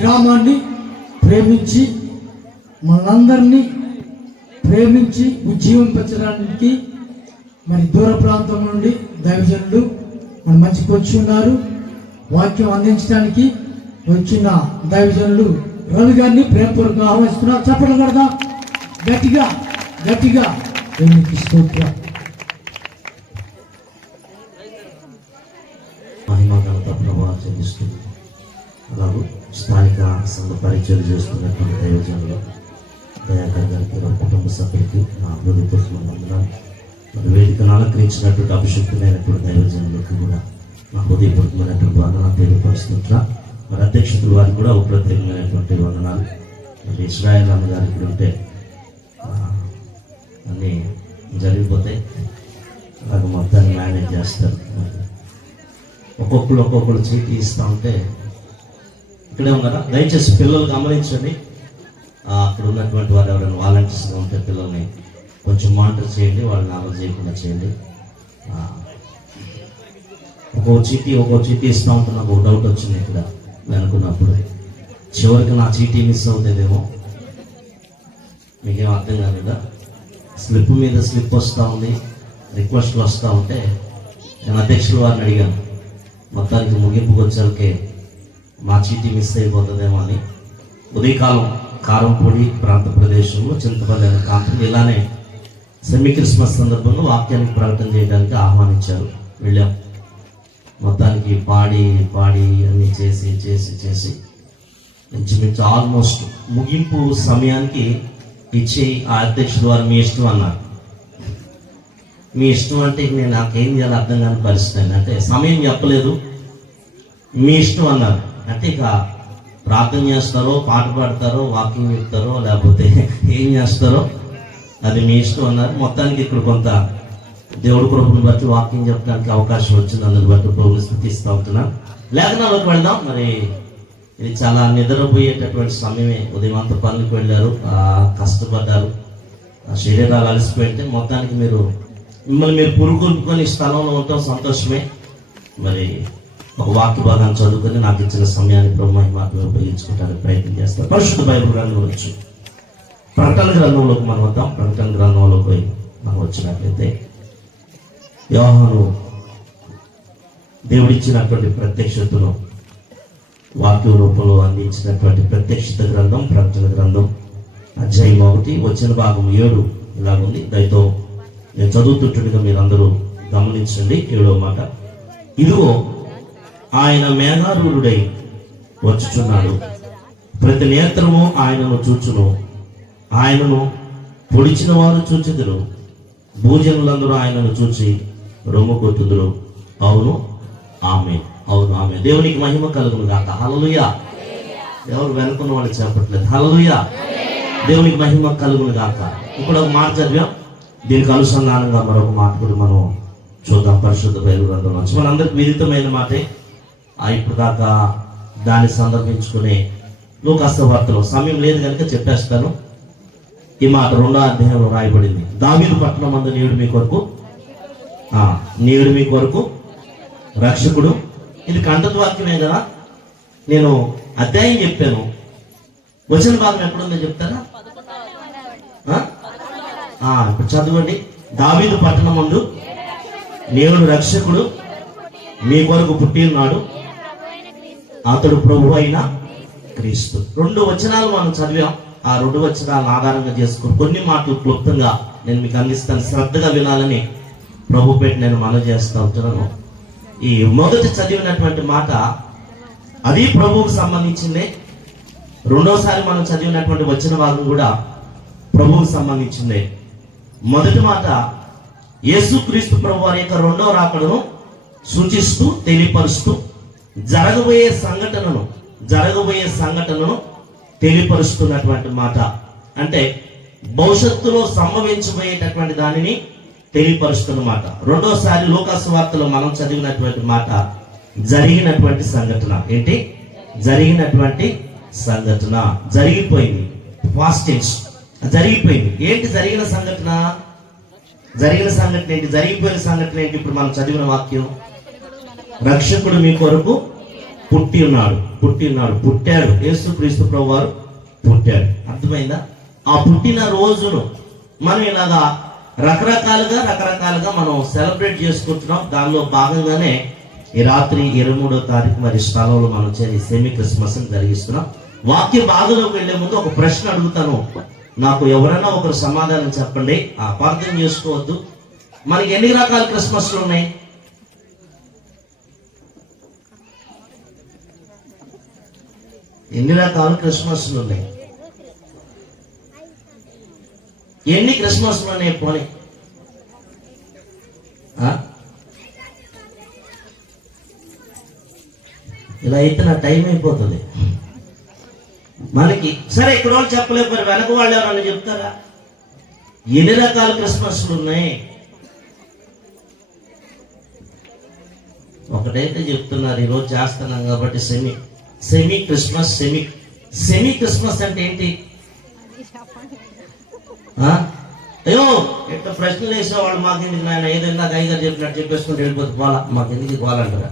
గ్రామాన్ని ప్రేమించి మనందరినీ ప్రేమించి ఉజ్జీవింపచడానికి మరి దూర ప్రాంతం నుండి దైవజనులు మన మధ్యకి వచ్చి ఉన్నారు. వాక్యం అందించడానికి వచ్చిన దైవజనులు రవి గారిని ప్రేమపూర్వకంగా ఆహ్వానిస్తున్నారు. చెప్పడం కదా గట్టిగా గట్టిగా స్తోత్రం. మహిమ ఘనత ప్రభావం చెల్లిస్తుంది. అలాగే స్థానిక సంఘ పరిచయం చేస్తున్నటువంటి దైవజనులు దయాకర్ గారికి, కుటుంబ సభ్యులకి నా హృదయపూర్వక వందనాలు. మరి వేదికను అలంకరించినటువంటి అభిషక్తులైనటువంటి దైవజనులకు కూడా నా హృదయపూర్వకమైనటువంటి వందనాలు తెలియపరుస్తున్నా. మరి అధ్యక్షుల వారికి కూడా ఒక ప్రత్యేకమైనటువంటి వందనాలు. మరి ఇస్రాయేల్ అన్న గారికి కూడా ఉంటే అన్నీ జరిగిపోతాయి, అలాగే మొత్తాన్ని మేనేజ్ చేస్తారు. ఒక్కొక్కరు చీటీ ఇస్తూ ఉంటే ఇక్కడే ఉన్నారా, దయచేసి పిల్లలు గమనించండి. అక్కడ ఉన్నటువంటి వారు ఎవరైనా వాలంటీర్స్గా ఉంటే పిల్లల్ని కొంచెం మానిటర్ చేయండి, వాళ్ళని అమలు చేయకుండా చేయండి. ఒక్కొక్క చీటీ ఇస్తూ ఉంటే నాకు ఒక డౌట్ వచ్చింది ఇక్కడ అనుకున్నప్పుడు, చివరికి నా చీటీ మిస్ అవుతుందేమో. మీకేం అర్థం కాలేదా? స్లిప్ మీద స్లిప్ వస్తూ ఉంది, రిక్వెస్ట్లు వస్తూ ఉంటే నేను అధ్యక్షుల వారిని అడిగాను, మొత్తానికి ముగింపుకు వచ్చాకే మా చీటీ మిస్ అయిపోతుందేమో అని. ఉదయకాలం కారంపూడి ప్రాంత ప్రదేశంలో చింతపల్లి అనే ప్రాంతంలో ఇలానే సెమీ క్రిస్మస్ సందర్భంగా వాక్యానికి ప్రకటన చేయడానికి ఆహ్వానించారు. వెళ్ళాం. మొత్తానికి పాడి అన్నీ చేసి ఇంచుమించు ఆల్మోస్ట్ ముగింపు సమయానికి ఇచ్చి ఆ అధ్యక్షుడు వారు మీ ఇష్టం అన్నారు. మీ ఇష్టం అంటే నేను నాకేం చేయాలో అర్థం కాని పరిస్థితి. అంటే సమయం చెప్పలేదు, మీ ఇష్టం అన్నారు. అంటే ఇక ప్రార్థన చేస్తారో, పాట పాడతారో, వాకింగ్ చెప్తారో, లేకపోతే ఏం చేస్తారో అది మీ ఇష్టం అన్నారు. మొత్తానికి ఇక్కడ కొంత దేవుడి కృపను బట్టి వాకింగ్ చెప్పడానికి అవకాశం వచ్చింది. అందుని బట్టి ప్రభువుని స్తుతిస్తూ ఉంటున్నాను. లేఖనాలకు వెళ్దాం. మరి ఇది చాలా నిద్రపోయేటటువంటి సమయమే. ఉదయం అంతా పనులకు వెళ్ళారు, కష్టపడ్డారు, శరీరాలు అలసిపోయింటే మొత్తానికి మిమ్మల్ని మీరు పురుగొల్పుకొని స్థలంలో ఉండటం సంతోషమే. మరి ఒక వాక్య భాగాన్ని చదువుకొని నాకు ఇచ్చిన సమయాన్ని ప్రభు మహిమాత్మగా ఉపయోగించుకోవడానికి ప్రయత్నం చేస్తారు. పరిశుద్ధ బైబిల్ గ్రంథం వచ్చు, ప్రకటన గ్రంథంలోకి మనం వద్దాం. ప్రకటన గ్రంథంలోకి మనం వచ్చినట్లయితే యోహాను దేవుడిచ్చినటువంటి ప్రత్యక్షతను వాక్య రూపంలో అందించినటువంటి ప్రత్యక్షత గ్రంథం ప్రకటన గ్రంథం అధ్యాయం 1 వచ్చిన భాగం 7 ఇలాగుంది. దయతో నేను చదువుతుంటుండగా మీరందరూ గమనించండి. 7వ మాట, ఇదిగో ఆయన మేఘారూఢుడై వచ్చుచున్నాడు, ప్రతి నేత్రము ఆయనను చూచును, ఆయనను పొడిచిన వారు చూచెదరు, భూజనులందరూ ఆయనను చూచి రొమ్ము కొట్టుదురు. అవును ఆమేన్, అవును ఆమేన్. దేవునికి మహిమ కలుగును గాక. హల్లెలూయా. ఎవరు వెనుకున్న వాళ్ళు చెప్పట్లేదు. హల్లెలూయా. దేవునికి మహిమ కలుగును గాక. ఇప్పుడు ఒక మాట చదివాం, దీనికి అనుసంధానంగా మరొక మాట కూడా మనం చూద్దాం. పరిశుద్ధ బైబిల్ గ్రంథం నుంచి మనందరికి విదితమైన మాటే. ఇప్పుడు దాకా దాన్ని సందర్భించుకునే లూకాసు వార్తలో సమయం లేదు కనుక చెప్పేస్తాను. ఈ మాట 2వ అధ్యాయంలో రాయబడింది. దావీదు పట్టణం మందు నేడు మీ కొరకు రక్షకుడు. ఇది కంఠద్వాక్యమే కదా. నేను అధ్యాయం చెప్పాను, వచ్చిన భాగం ఎక్కడుందో చెప్తారా? ఇప్పుడు చదవండి. దావీదు పట్టణం మందు నేడు రక్షకుడు మీ కొరకు పుట్టి ఉన్నాడు, అతడు ప్రభు అయిన క్రీస్తు. 2 వచనాలు మనం చదివాం. ఆ 2 వచనాలను ఆధారంగా చేసుకుని కొన్ని మాటలు క్లుప్తంగా నేను మీకు అందిస్తాను. శ్రద్ధగా వినాలని ప్రభు పెట్టి నేను మనవి చేస్తూ ఉంటున్నాను. ఈ మొదటి చదివినటువంటి మాట అది ప్రభువుకు సంబంధించిందే. 2వసారి మనం చదివినటువంటి వచ్చిన భాగం కూడా ప్రభువుకు సంబంధించిందే. మొదటి మాట యేసుక్రీస్తు ప్రభు వారి యొక్క 2వ రాకడను సూచిస్తూ తెలియపరుస్తూ జరగబోయే సంఘటనను తెలియపరుస్తున్నటువంటి మాట. అంటే భవిష్యత్తులో సంభవించబోయేటటువంటి దానిని తెలియపరుస్తున్నమాట. 2వసారి లూకాసు వార్తలో మనం చదివినటువంటి మాట జరిగినటువంటి సంఘటన. ఏంటి? జరిగినటువంటి సంఘటన జరిగిపోయింది. ఫాస్టింగ్స్ జరిగిపోయింది. ఏంటి జరిగిన సంఘటన? జరిగిపోయిన సంఘటన ఏంటి? ఇప్పుడు మనం చదివిన వాక్యం, రక్షకుడు మీ కొరకు పుట్టాడు. యేసుక్రీస్తు ప్రభువారు పుట్టాడు. అర్థమైందా? ఆ పుట్టిన రోజును మనం ఇలాగా రకరకాలుగా మనం సెలబ్రేట్ చేసుకుంటున్నాం. దానిలో భాగంగానే ఈ రాత్రి 23వ తారీఖు మరి స్థలంలో మనం సెమీ క్రిస్మస్ జరిగిస్తున్నాం. వాక్య భాగంలోకి వెళ్లే ముందు ఒక ప్రశ్న అడుగుతాను. నాకు ఎవరైనా ఒకరు సమాధానం చెప్పండి. అపార్థం చేసుకోవద్దు. మనకి ఎన్ని రకాల క్రిస్మస్లు ఉన్నాయి? ఎన్ని రకాల క్రిస్మస్లు ఉన్నాయి? ఎన్ని క్రిస్మస్లు ఉన్నాయి? పోనీ ఇలా అయితే నా టైం అయిపోతుంది మనకి. సరే, ఇక్కడ వాళ్ళు చెప్పలేకపోయారు, వెనక వాళ్ళు ఎవరన్నా చెప్తారా? ఎన్ని రకాల క్రిస్మస్లు ఉన్నాయి? ఒకటైతే చెప్తున్నారు, ఈరోజు చేస్తున్నాం కాబట్టి సెమీ క్రిస్మస్. సెమీ క్రిస్మస్ అంటే ఏంటి? అయ్యో ఎట్లా ప్రశ్నలు వేసేవాళ్ళు మాకెందుకు నాయన, ఏదైనా ఐదారు చెప్పినట్టు చెప్పేసుకుంటూ వెళ్ళిపోతే పోలా, మాకెందుకు పోవాలంటారా?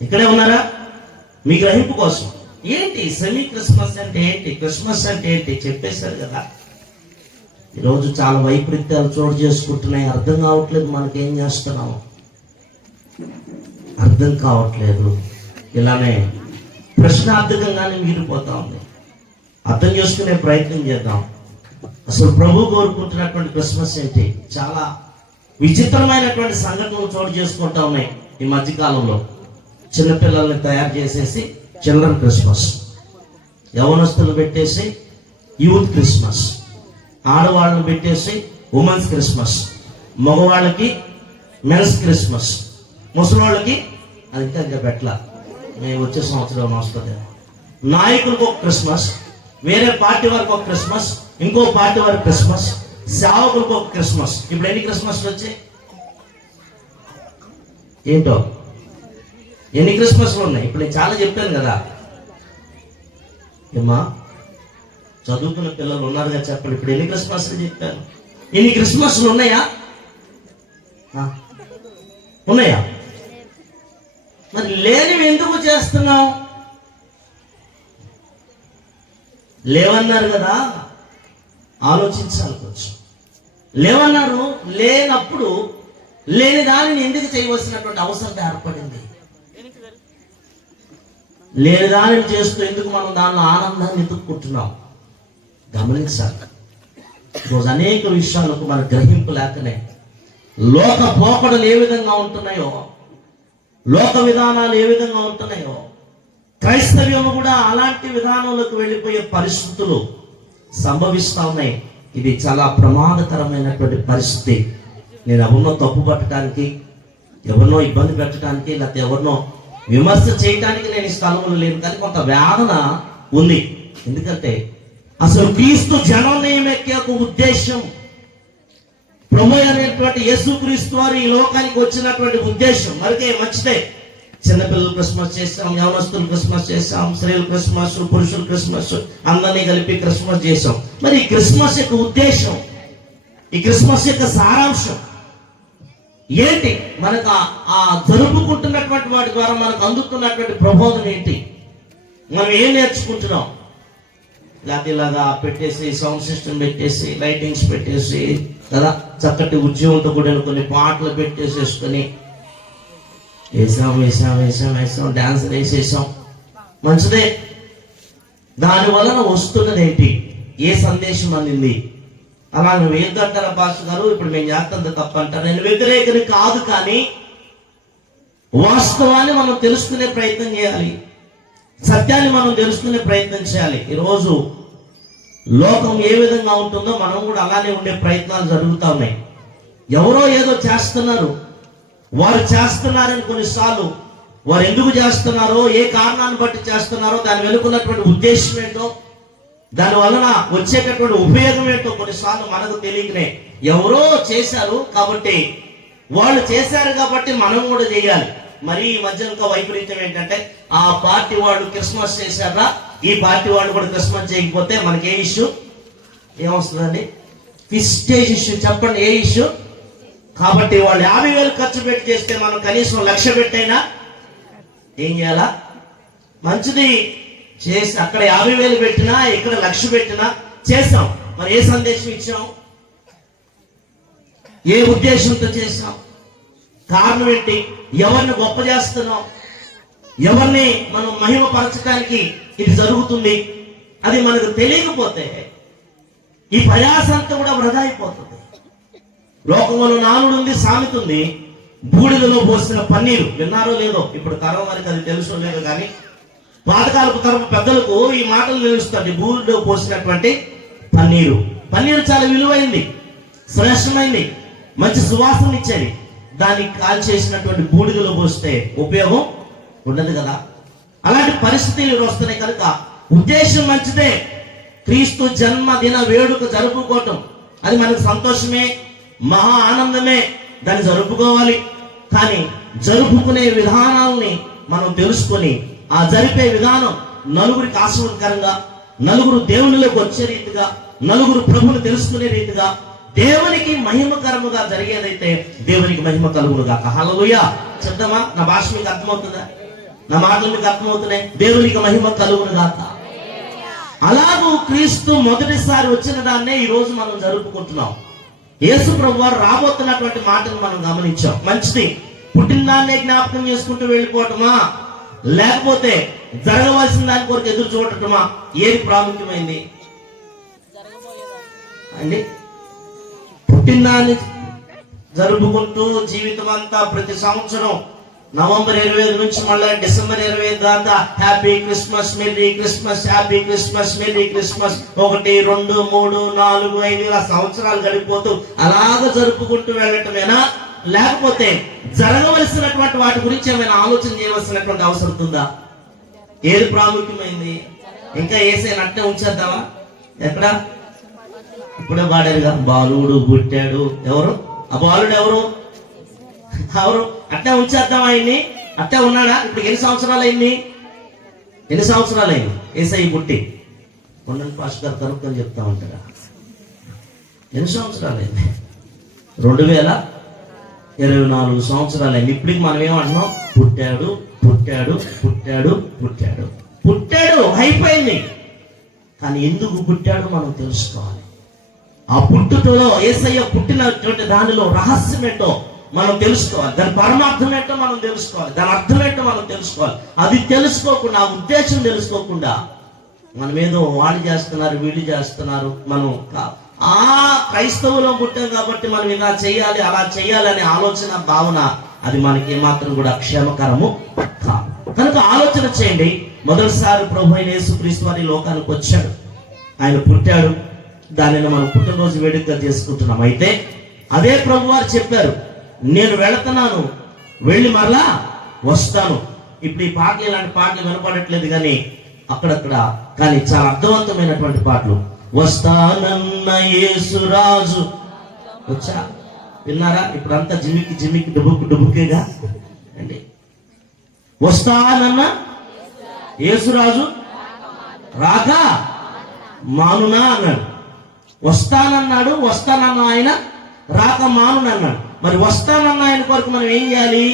ఇక్కడే ఉన్నారా? మీ గ్రహింపు కోసం. ఏంటి సెమీ క్రిస్మస్ అంటే ఏంటి? క్రిస్మస్ అంటే ఏంటి చెప్పేశారు కదా. ఈరోజు చాలా వైపరీత్యాలు చోటు చేసుకుంటున్నాయి. అర్థం కావట్లేదు మనకేం చేస్తున్నాము, అర్థం కావట్లేదు. ఇలానే ప్రశ్నార్థకంగానే మిగిలిపోతా ఉంది. అర్థం చేసుకునే ప్రయత్నం చేద్దాం. అసలు ప్రభు కోరుకుంటున్నటువంటి క్రిస్మస్ ఏంటి? చాలా విచిత్రమైనటువంటి సంఘటనలు చోటు చేసుకుంటా ఉన్నాయి ఈ మధ్యకాలంలో. చిన్నపిల్లల్ని తయారు చేసేసి చిల్డ్రన్ క్రిస్మస్, యవనస్తులు పెట్టేసి యూత్ క్రిస్మస్, ఆడవాళ్ళని పెట్టేసి ఉమెన్స్ క్రిస్మస్, మగవాళ్ళకి మెన్స్ క్రిస్మస్, ముసలివాళ్ళకి అది ఇంకా పెట్టల, మేము వచ్చే సంవత్సరం వస్తుంది. నాయకులకు ఒక క్రిస్మస్, వేరే పార్టీ వారికి ఒక క్రిస్మస్, ఇంకో పార్టీ వారికి క్రిస్మస్, సేవకులకు ఒక క్రిస్మస్. ఇప్పుడు ఎన్ని క్రిస్మస్లు వచ్చాయి? ఏంటో ఎన్ని క్రిస్మస్లు ఉన్నాయి? ఇప్పుడు నేను చాలా చెప్పాను కదా. ఏమా చదువుకున్న పిల్లలు ఉన్నారుగా, చెప్పండి. ఇప్పుడు ఎన్ని క్రిస్మస్లు చెప్పాను? ఎన్ని క్రిస్మస్లు ఉన్నాయా? ఉన్నాయా? మరి లేనివి ఎందుకు చేస్తున్నాం? లేవన్నారు కదా, ఆలోచించాలి కొంచెం. లేవన్నారు, లేనప్పుడు లేని దానిని ఎందుకు చేయవలసినటువంటి అవసరం ఏర్పడింది? లేని దానిని చేస్తూ ఎందుకు మనం దానిలో ఆనందాన్ని ఎత్తుక్కుంటున్నాం? గమనించాలి. ఈరోజు అనేక విషయాలకు మన గ్రహింపు లేకనే లోక పోకడలు ఏ విధంగా ఉంటున్నాయో, లోక విధానాలు ఏ విధంగా ఉంటున్నాయో, క్రైస్తవ్యం కూడా అలాంటి విధానంలోకి వెళ్ళిపోయే పరిస్థితులు సంభవిస్తూ ఉన్నాయి. ఇది చాలా ప్రమాదకరమైనటువంటి పరిస్థితి. నేను ఎవరినో తప్పు పట్టడానికి, ఎవరినో ఇబ్బంది పెట్టడానికి, లేకపోతే ఎవరినో విమర్శ చేయడానికి నేను ఈ స్థలంలో లేను. కానీ కొంత వేదన ఉంది. ఎందుకంటే అసలు క్రీస్తు జననం ఎక్కే ఒక ఉద్దేశం, ప్రభు అనేటువంటి యేసుక్రీస్తు వారు ఈ లోకానికి వచ్చినటువంటి ఉద్దేశం మరికే మంచిదే. చిన్నపిల్లలు క్రిస్మస్ చేసాం, యవనస్తులు క్రిస్మస్ చేసాం, స్త్రీలు క్రిస్మస్, పురుషులు క్రిస్మస్, అందరినీ కలిపి క్రిస్మస్ చేసాం. మరి ఈ క్రిస్మస్ యొక్క ఉద్దేశం, ఈ క్రిస్మస్ యొక్క సారాంశం ఏంటి? మనకు ఆ జరుపుకుంటున్నటువంటి వాటి ద్వారా మనకు అందుతున్నటువంటి ప్రబోధం ఏంటి? మనం ఏం నేర్చుకుంటున్నాం? లేకపోతే ఇలాగా పెట్టేసి సౌండ్ సిస్టమ్ పెట్టేసి, లైటింగ్స్ పెట్టేసి కదా, చక్కటి ఉద్యోగంతో కూడిన కొన్ని పాటలు పెట్టేసేసుకొని వేసాం డాన్స్ వేసేసాం. మంచిదే. దాని వలన వస్తున్నది ఏంటి? ఏ సందేశం అందింది? అలా నువ్వు ఏంటంటారా పాస్టర్ గారు, ఇప్పుడు మేము చేస్తుంది తప్పంటారు? నేను వ్యతిరేకని కాదు, కానీ వాస్తవాన్ని మనం తెలుసుకునే ప్రయత్నం చేయాలి. సత్యాన్ని మనం తెలుసుకునే ప్రయత్నం చేయాలి. ఈరోజు లోకం ఏ విధంగా ఉంటుందో మనం కూడా అలానే ఉండే ప్రయత్నాలు జరుగుతూ ఉన్నాయి. ఎవరో ఏదో చేస్తున్నారు, వారు చేస్తున్నారని కొన్నిసార్లు వారు ఎందుకు చేస్తున్నారో, ఏ కారణాన్ని బట్టి చేస్తున్నారో, దాని వెనుకున్నటువంటి ఉద్దేశం ఏంటో, దాని వలన వచ్చేటటువంటి ఉపయోగం ఏంటో కొన్నిసార్లు మనకు తెలియకనే ఎవరో చేశారు కాబట్టి, వాళ్ళు చేశారు కాబట్టి మనం కూడా చేయాలి. మరి ఈ మధ్య ఇంకా వైపరీత్యం ఏంటంటే, ఆ పార్టీ వాళ్ళు క్రిస్మస్ చేశారా, ఈ పార్టీ వాళ్ళు కూడా క్రిస్మస్ చేయకపోతే మనకి ఏ ఇష్యూ ఏమొస్తుందండి? ఫిస్టేజ్ ఇష్యూ. చెప్పండి, ఏ ఇష్యూ? కాబట్టి వాళ్ళు 50,000 ఖర్చు పెట్టి చేస్తే మనం కనీసం 1,00,000 పెట్టైనా ఏం చేయాలా? మంచిది చేసి అక్కడ 50,000 పెట్టినా ఇక్కడ 1,00,000 పెట్టినా చేసాం. మరి ఏ సందేశం ఇచ్చాం? ఏ ఉద్దేశంతో చేసాం? కారణం ఏంటి? ఎవరిని గొప్ప చేస్తున్నాం? ఎవరిని మనం మహిమపరచడానికి ఇది జరుగుతుంది? అది మనకు తెలియకపోతే ఈ ప్రయాసంతా కూడా వృధా అయిపోతుంది. లోకంలో నానుడు ఉంది, సామెత ఉంది, బూడిదలో పోసిన పన్నీరు. విన్నారో లేదో? ఇప్పుడు తరం వారికి అది తెలుసో లేదో కానీ పాతకాలపు తరపు పెద్దలకు ఈ మాటలు తెలుస్తుంది. బూడిదలో పోసినటువంటి పన్నీరు. పన్నీరు చాలా విలువైంది, శ్రేష్టమైంది, మంచి సువాసన ఇచ్చేది. దాన్ని కాల్ చేసినటువంటి బూడిదలో పోస్తే ఉపయోగం ఉండదు కదా. అలాంటి పరిస్థితులు వస్తున్నాయి కనుక ఉద్దేశం మంచిదే. క్రీస్తు జన్మదిన వేడుక జరుపుకోవటం అది మనకు సంతోషమే, మహా ఆనందమే, దాన్ని జరుపుకోవాలి. కానీ జరుపుకునే విధానాలని మనం తెలుసుకొని ఆ జరిపే విధానం నలుగురికి ఆశీర్వాదకరంగా, నలుగురు దేవునిలోకి వచ్చే రీతిగా, నలుగురు ప్రభుని తెలుసుకునే రీతిగా, దేవునికి మహిమకరముగా జరిగేదైతే దేవునికి మహిమ కలుగునుగా. హల్లెలూయా చెప్తామా? నా భాష మీకు అర్థమవుతుందా? నా మాటలు మీకు అర్థమవుతున్నాయి? దేవునికి మహిమ కలుగునుగాక. అలాగూ క్రీస్తు మొదటిసారి వచ్చిన దాన్నే ఈ రోజు మనం జరుపుకుంటున్నాం. యేసు ప్రభు వారు రాబోతున్నటువంటి మాటను మనం గమనించాం. మంచిది. పుట్టిన దాన్నే జ్ఞాపకం చేసుకుంటూ వెళ్ళిపోవటమా, లేకపోతే జరగవలసిన దాని కొరకు ఎదురు చూడటమా? ఏది ప్రాముఖ్యమైంది అండి? పుట్టిన దాన్ని జరుపుకుంటూ జీవితం అంతా ప్రతి సంవత్సరం నవంబర్ 25 నుంచి మళ్ళీ డిసెంబర్ 25 దాకా happy Christmas, merry Christmas, happy Christmas, merry Christmas 1, 2, 3, 4, 5 ఇలా సంవత్సరాలు గడిపోతూ అలాగ జరుపుకుంటూ వెళ్ళటమేనా? లేకపోతే జరగవలసినటువంటి వాటి గురించి ఏమైనా ఆలోచన చేయవలసినటువంటి అవసరం ఉందా? ఏది ప్రాముఖ్యమైంది? ఇంకా యేసయ్యను అట్టే ఉంచేద్దామా? ఎక్కడ? ఇప్పుడే పాడారుగా, బాలుడు పుట్టాడు. ఎవరు ఆ బాలుడు? ఎవరు? అట్టే ఉంచేద్దాం ఆయన్ని? అట్టే ఉన్నాడా? ఇప్పుడు ఎన్ని సంవత్సరాలు అయింది? యేసయ్య పుట్టి? కొండల పాస్ గారు కనుక్కొని చెప్తా ఉంటారా? ఎన్ని సంవత్సరాలు అయింది? 2024 సంవత్సరాలు అయింది. ఇప్పటికి మనం ఏమంటున్నాం? పుట్టాడు పుట్టాడు పుట్టాడు పుట్టాడు పుట్టాడు అయిపోయింది. కానీ ఎందుకు పుట్టాడు మనం తెలుసుకోవాలి. ఆ పుట్టుటలో యేసయ్య పుట్టినటువంటి దానిలో రహస్యం ఏంటో మనం తెలుసుకోవాలి. దాని పరమార్థం ఏంటో మనం తెలుసుకోవాలి. దాని అర్థం ఏంటో మనం తెలుసుకోవాలి. అది తెలుసుకోకుండా, ఆ ఉద్దేశం తెలుసుకోకుండా మనం ఏదో వాళ్ళు చేస్తున్నారు, వీళ్ళు చేస్తున్నారు, మనం ఆ క్రైస్తవులో పుట్టాం కాబట్టి మనం ఇలా చేయాలి, అలా చేయాలి అనే ఆలోచన, భావన అది మనకి ఏమాత్రం కూడా క్షేమకరము కాదు. కనుక ఆలోచన చేయండి. మొదటిసారి ప్రభు అయిన యేసుక్రీస్తు వారి లోకానికి వచ్చాడు, ఆయన పుట్టాడు. దానిని మనం పుట్టినరోజు వేడుకగా చేసుకుంటున్నాం. అయితే అదే ప్రభు వారు చెప్పారు, నేను వెళుతున్నాను, వెళ్ళి మరలా వస్తాను. ఇప్పుడు ఈ పాటలు, ఇలాంటి పాటలు వినపడట్లేదు కానీ అక్కడక్కడ, కానీ చాలా అర్థవంతమైనటువంటి పాటలు. వస్తానన్న యేసురాజు వచ్చా, విన్నారా? ఇప్పుడంతా జిమ్మికి జిమ్మికి డుబుకేగా అండి. వస్తానన్న యేసురాజు రాక మానునా అన్నాడు. వస్తానన్నాడు, వస్తానన్న ఆయన రాక మానునా అన్నాడు. మరి వస్తానన్న ఆయన కొరకు మనం ఏం చేయాలి?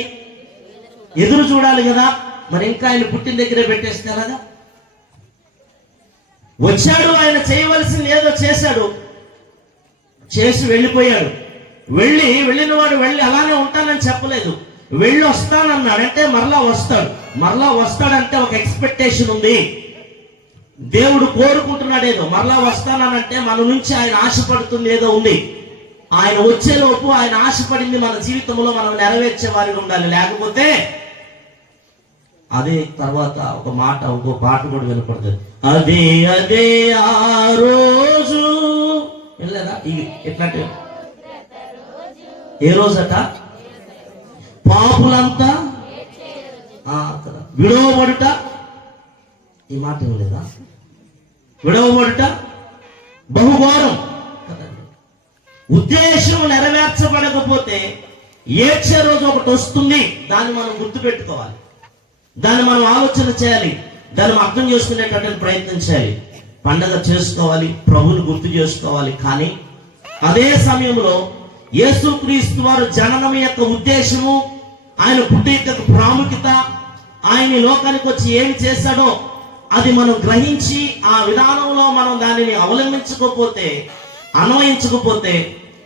ఎదురు చూడాలి కదా. మరి ఇంకా ఆయన పుట్టిన దగ్గరే పెట్టేస్తే అలాగా? వచ్చాడు, ఆయన చేయవలసింది ఏదో చేశాడు, చేసి వెళ్ళిపోయాడు. వెళ్ళిన వాడు వెళ్ళి అలానే ఉంటానని చెప్పలేదు. వెళ్ళి వస్తానన్నాడు అంటే మరలా వస్తాడు. మరలా వస్తాడంటే ఒక ఎక్స్పెక్టేషన్ ఉంది. దేవుడు కోరుకుంటున్నాడు ఏదో. మరలా వస్తానంటే మన నుంచి ఆయన ఆశపడుతుంది ఏదో ఉంది. ఆయన వచ్చేలోపు ఆయన ఆశపడింది మన జీవితంలో మనం నెరవేర్చే వారిగా ఉండాలి. లేకపోతే అదే తర్వాత ఒక మాట, ఇంకో పాట కూడా వినపడుతుంది. అదే అదే ఆ రోజు వెళ్ళదా? ఎట్లాంటి ఏ రోజట? పాపులంతా విడవబడుట. ఈ మాట వినలేదా? విడవబడుట బహుఘోరం కదండి. ఉద్దేశం నెరవేర్చబడకపోతే ఏడ్చే రోజు ఒకటి వస్తుంది. దాన్ని మనం గుర్తుపెట్టుకోవాలి, దాన్ని మనం ఆలోచన చేయాలి, దాన్ని అర్థం చేసుకునేటటువంటి ప్రయత్నం చేయాలి. పండగ చేసుకోవాలి, ప్రభువుని గుర్తు చేసుకోవాలి. కానీ అదే సమయంలో యేసుక్రీస్తు వారు జననం యొక్క ఉద్దేశము, ఆయన పుట్టిన ప్రాముఖ్యత, ఆయన ఈ లోకానికి వచ్చి ఏమి చేశాడో అది మనం గ్రహించి ఆ విధానంలో మనం దానిని అవలంబించకపోతే, అన్వయించకపోతే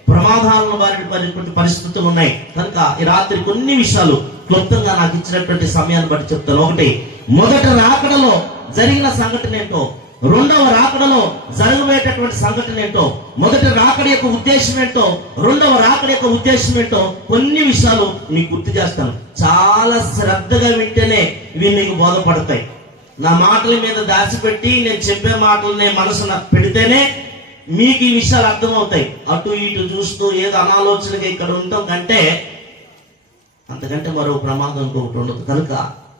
ప్రమాదాలను బారినటువంటి పరిస్థితులు ఉన్నాయి. కనుక ఈ రాత్రి కొన్ని విషయాలు క్లుప్తంగా నాకు ఇచ్చినటువంటి సమయాన్ని బట్టి చెప్తాను. ఒకటి, మొదటి రాకడలో జరిగిన సంఘటన ఏంటో, రెండవ రాకడలో జరగబోయేటటువంటి సంఘటన ఏంటో, మొదటి రాకడ యొక్క ఉద్దేశం ఏంటో, రెండవ రాకడ యొక్క ఉద్దేశం ఏంటో కొన్ని విషయాలు మీకు గుర్తు చేస్తాను. చాలా శ్రద్ధగా వింటేనే ఇవి మీకు బోధపడతాయి. నా మాటల మీద దాచిపెట్టి నేను చెప్పే మాటలనే మనసున పెడితేనే మీకు ఈ విషయాలు అర్థమవుతాయి. అటు ఇటు చూస్తూ ఏదో అనాలోచనగా ఇక్కడ ఉండటం కంటే అంతకంటే మరో ప్రమాదం ఇంకొకటి ఉండదు. కనుక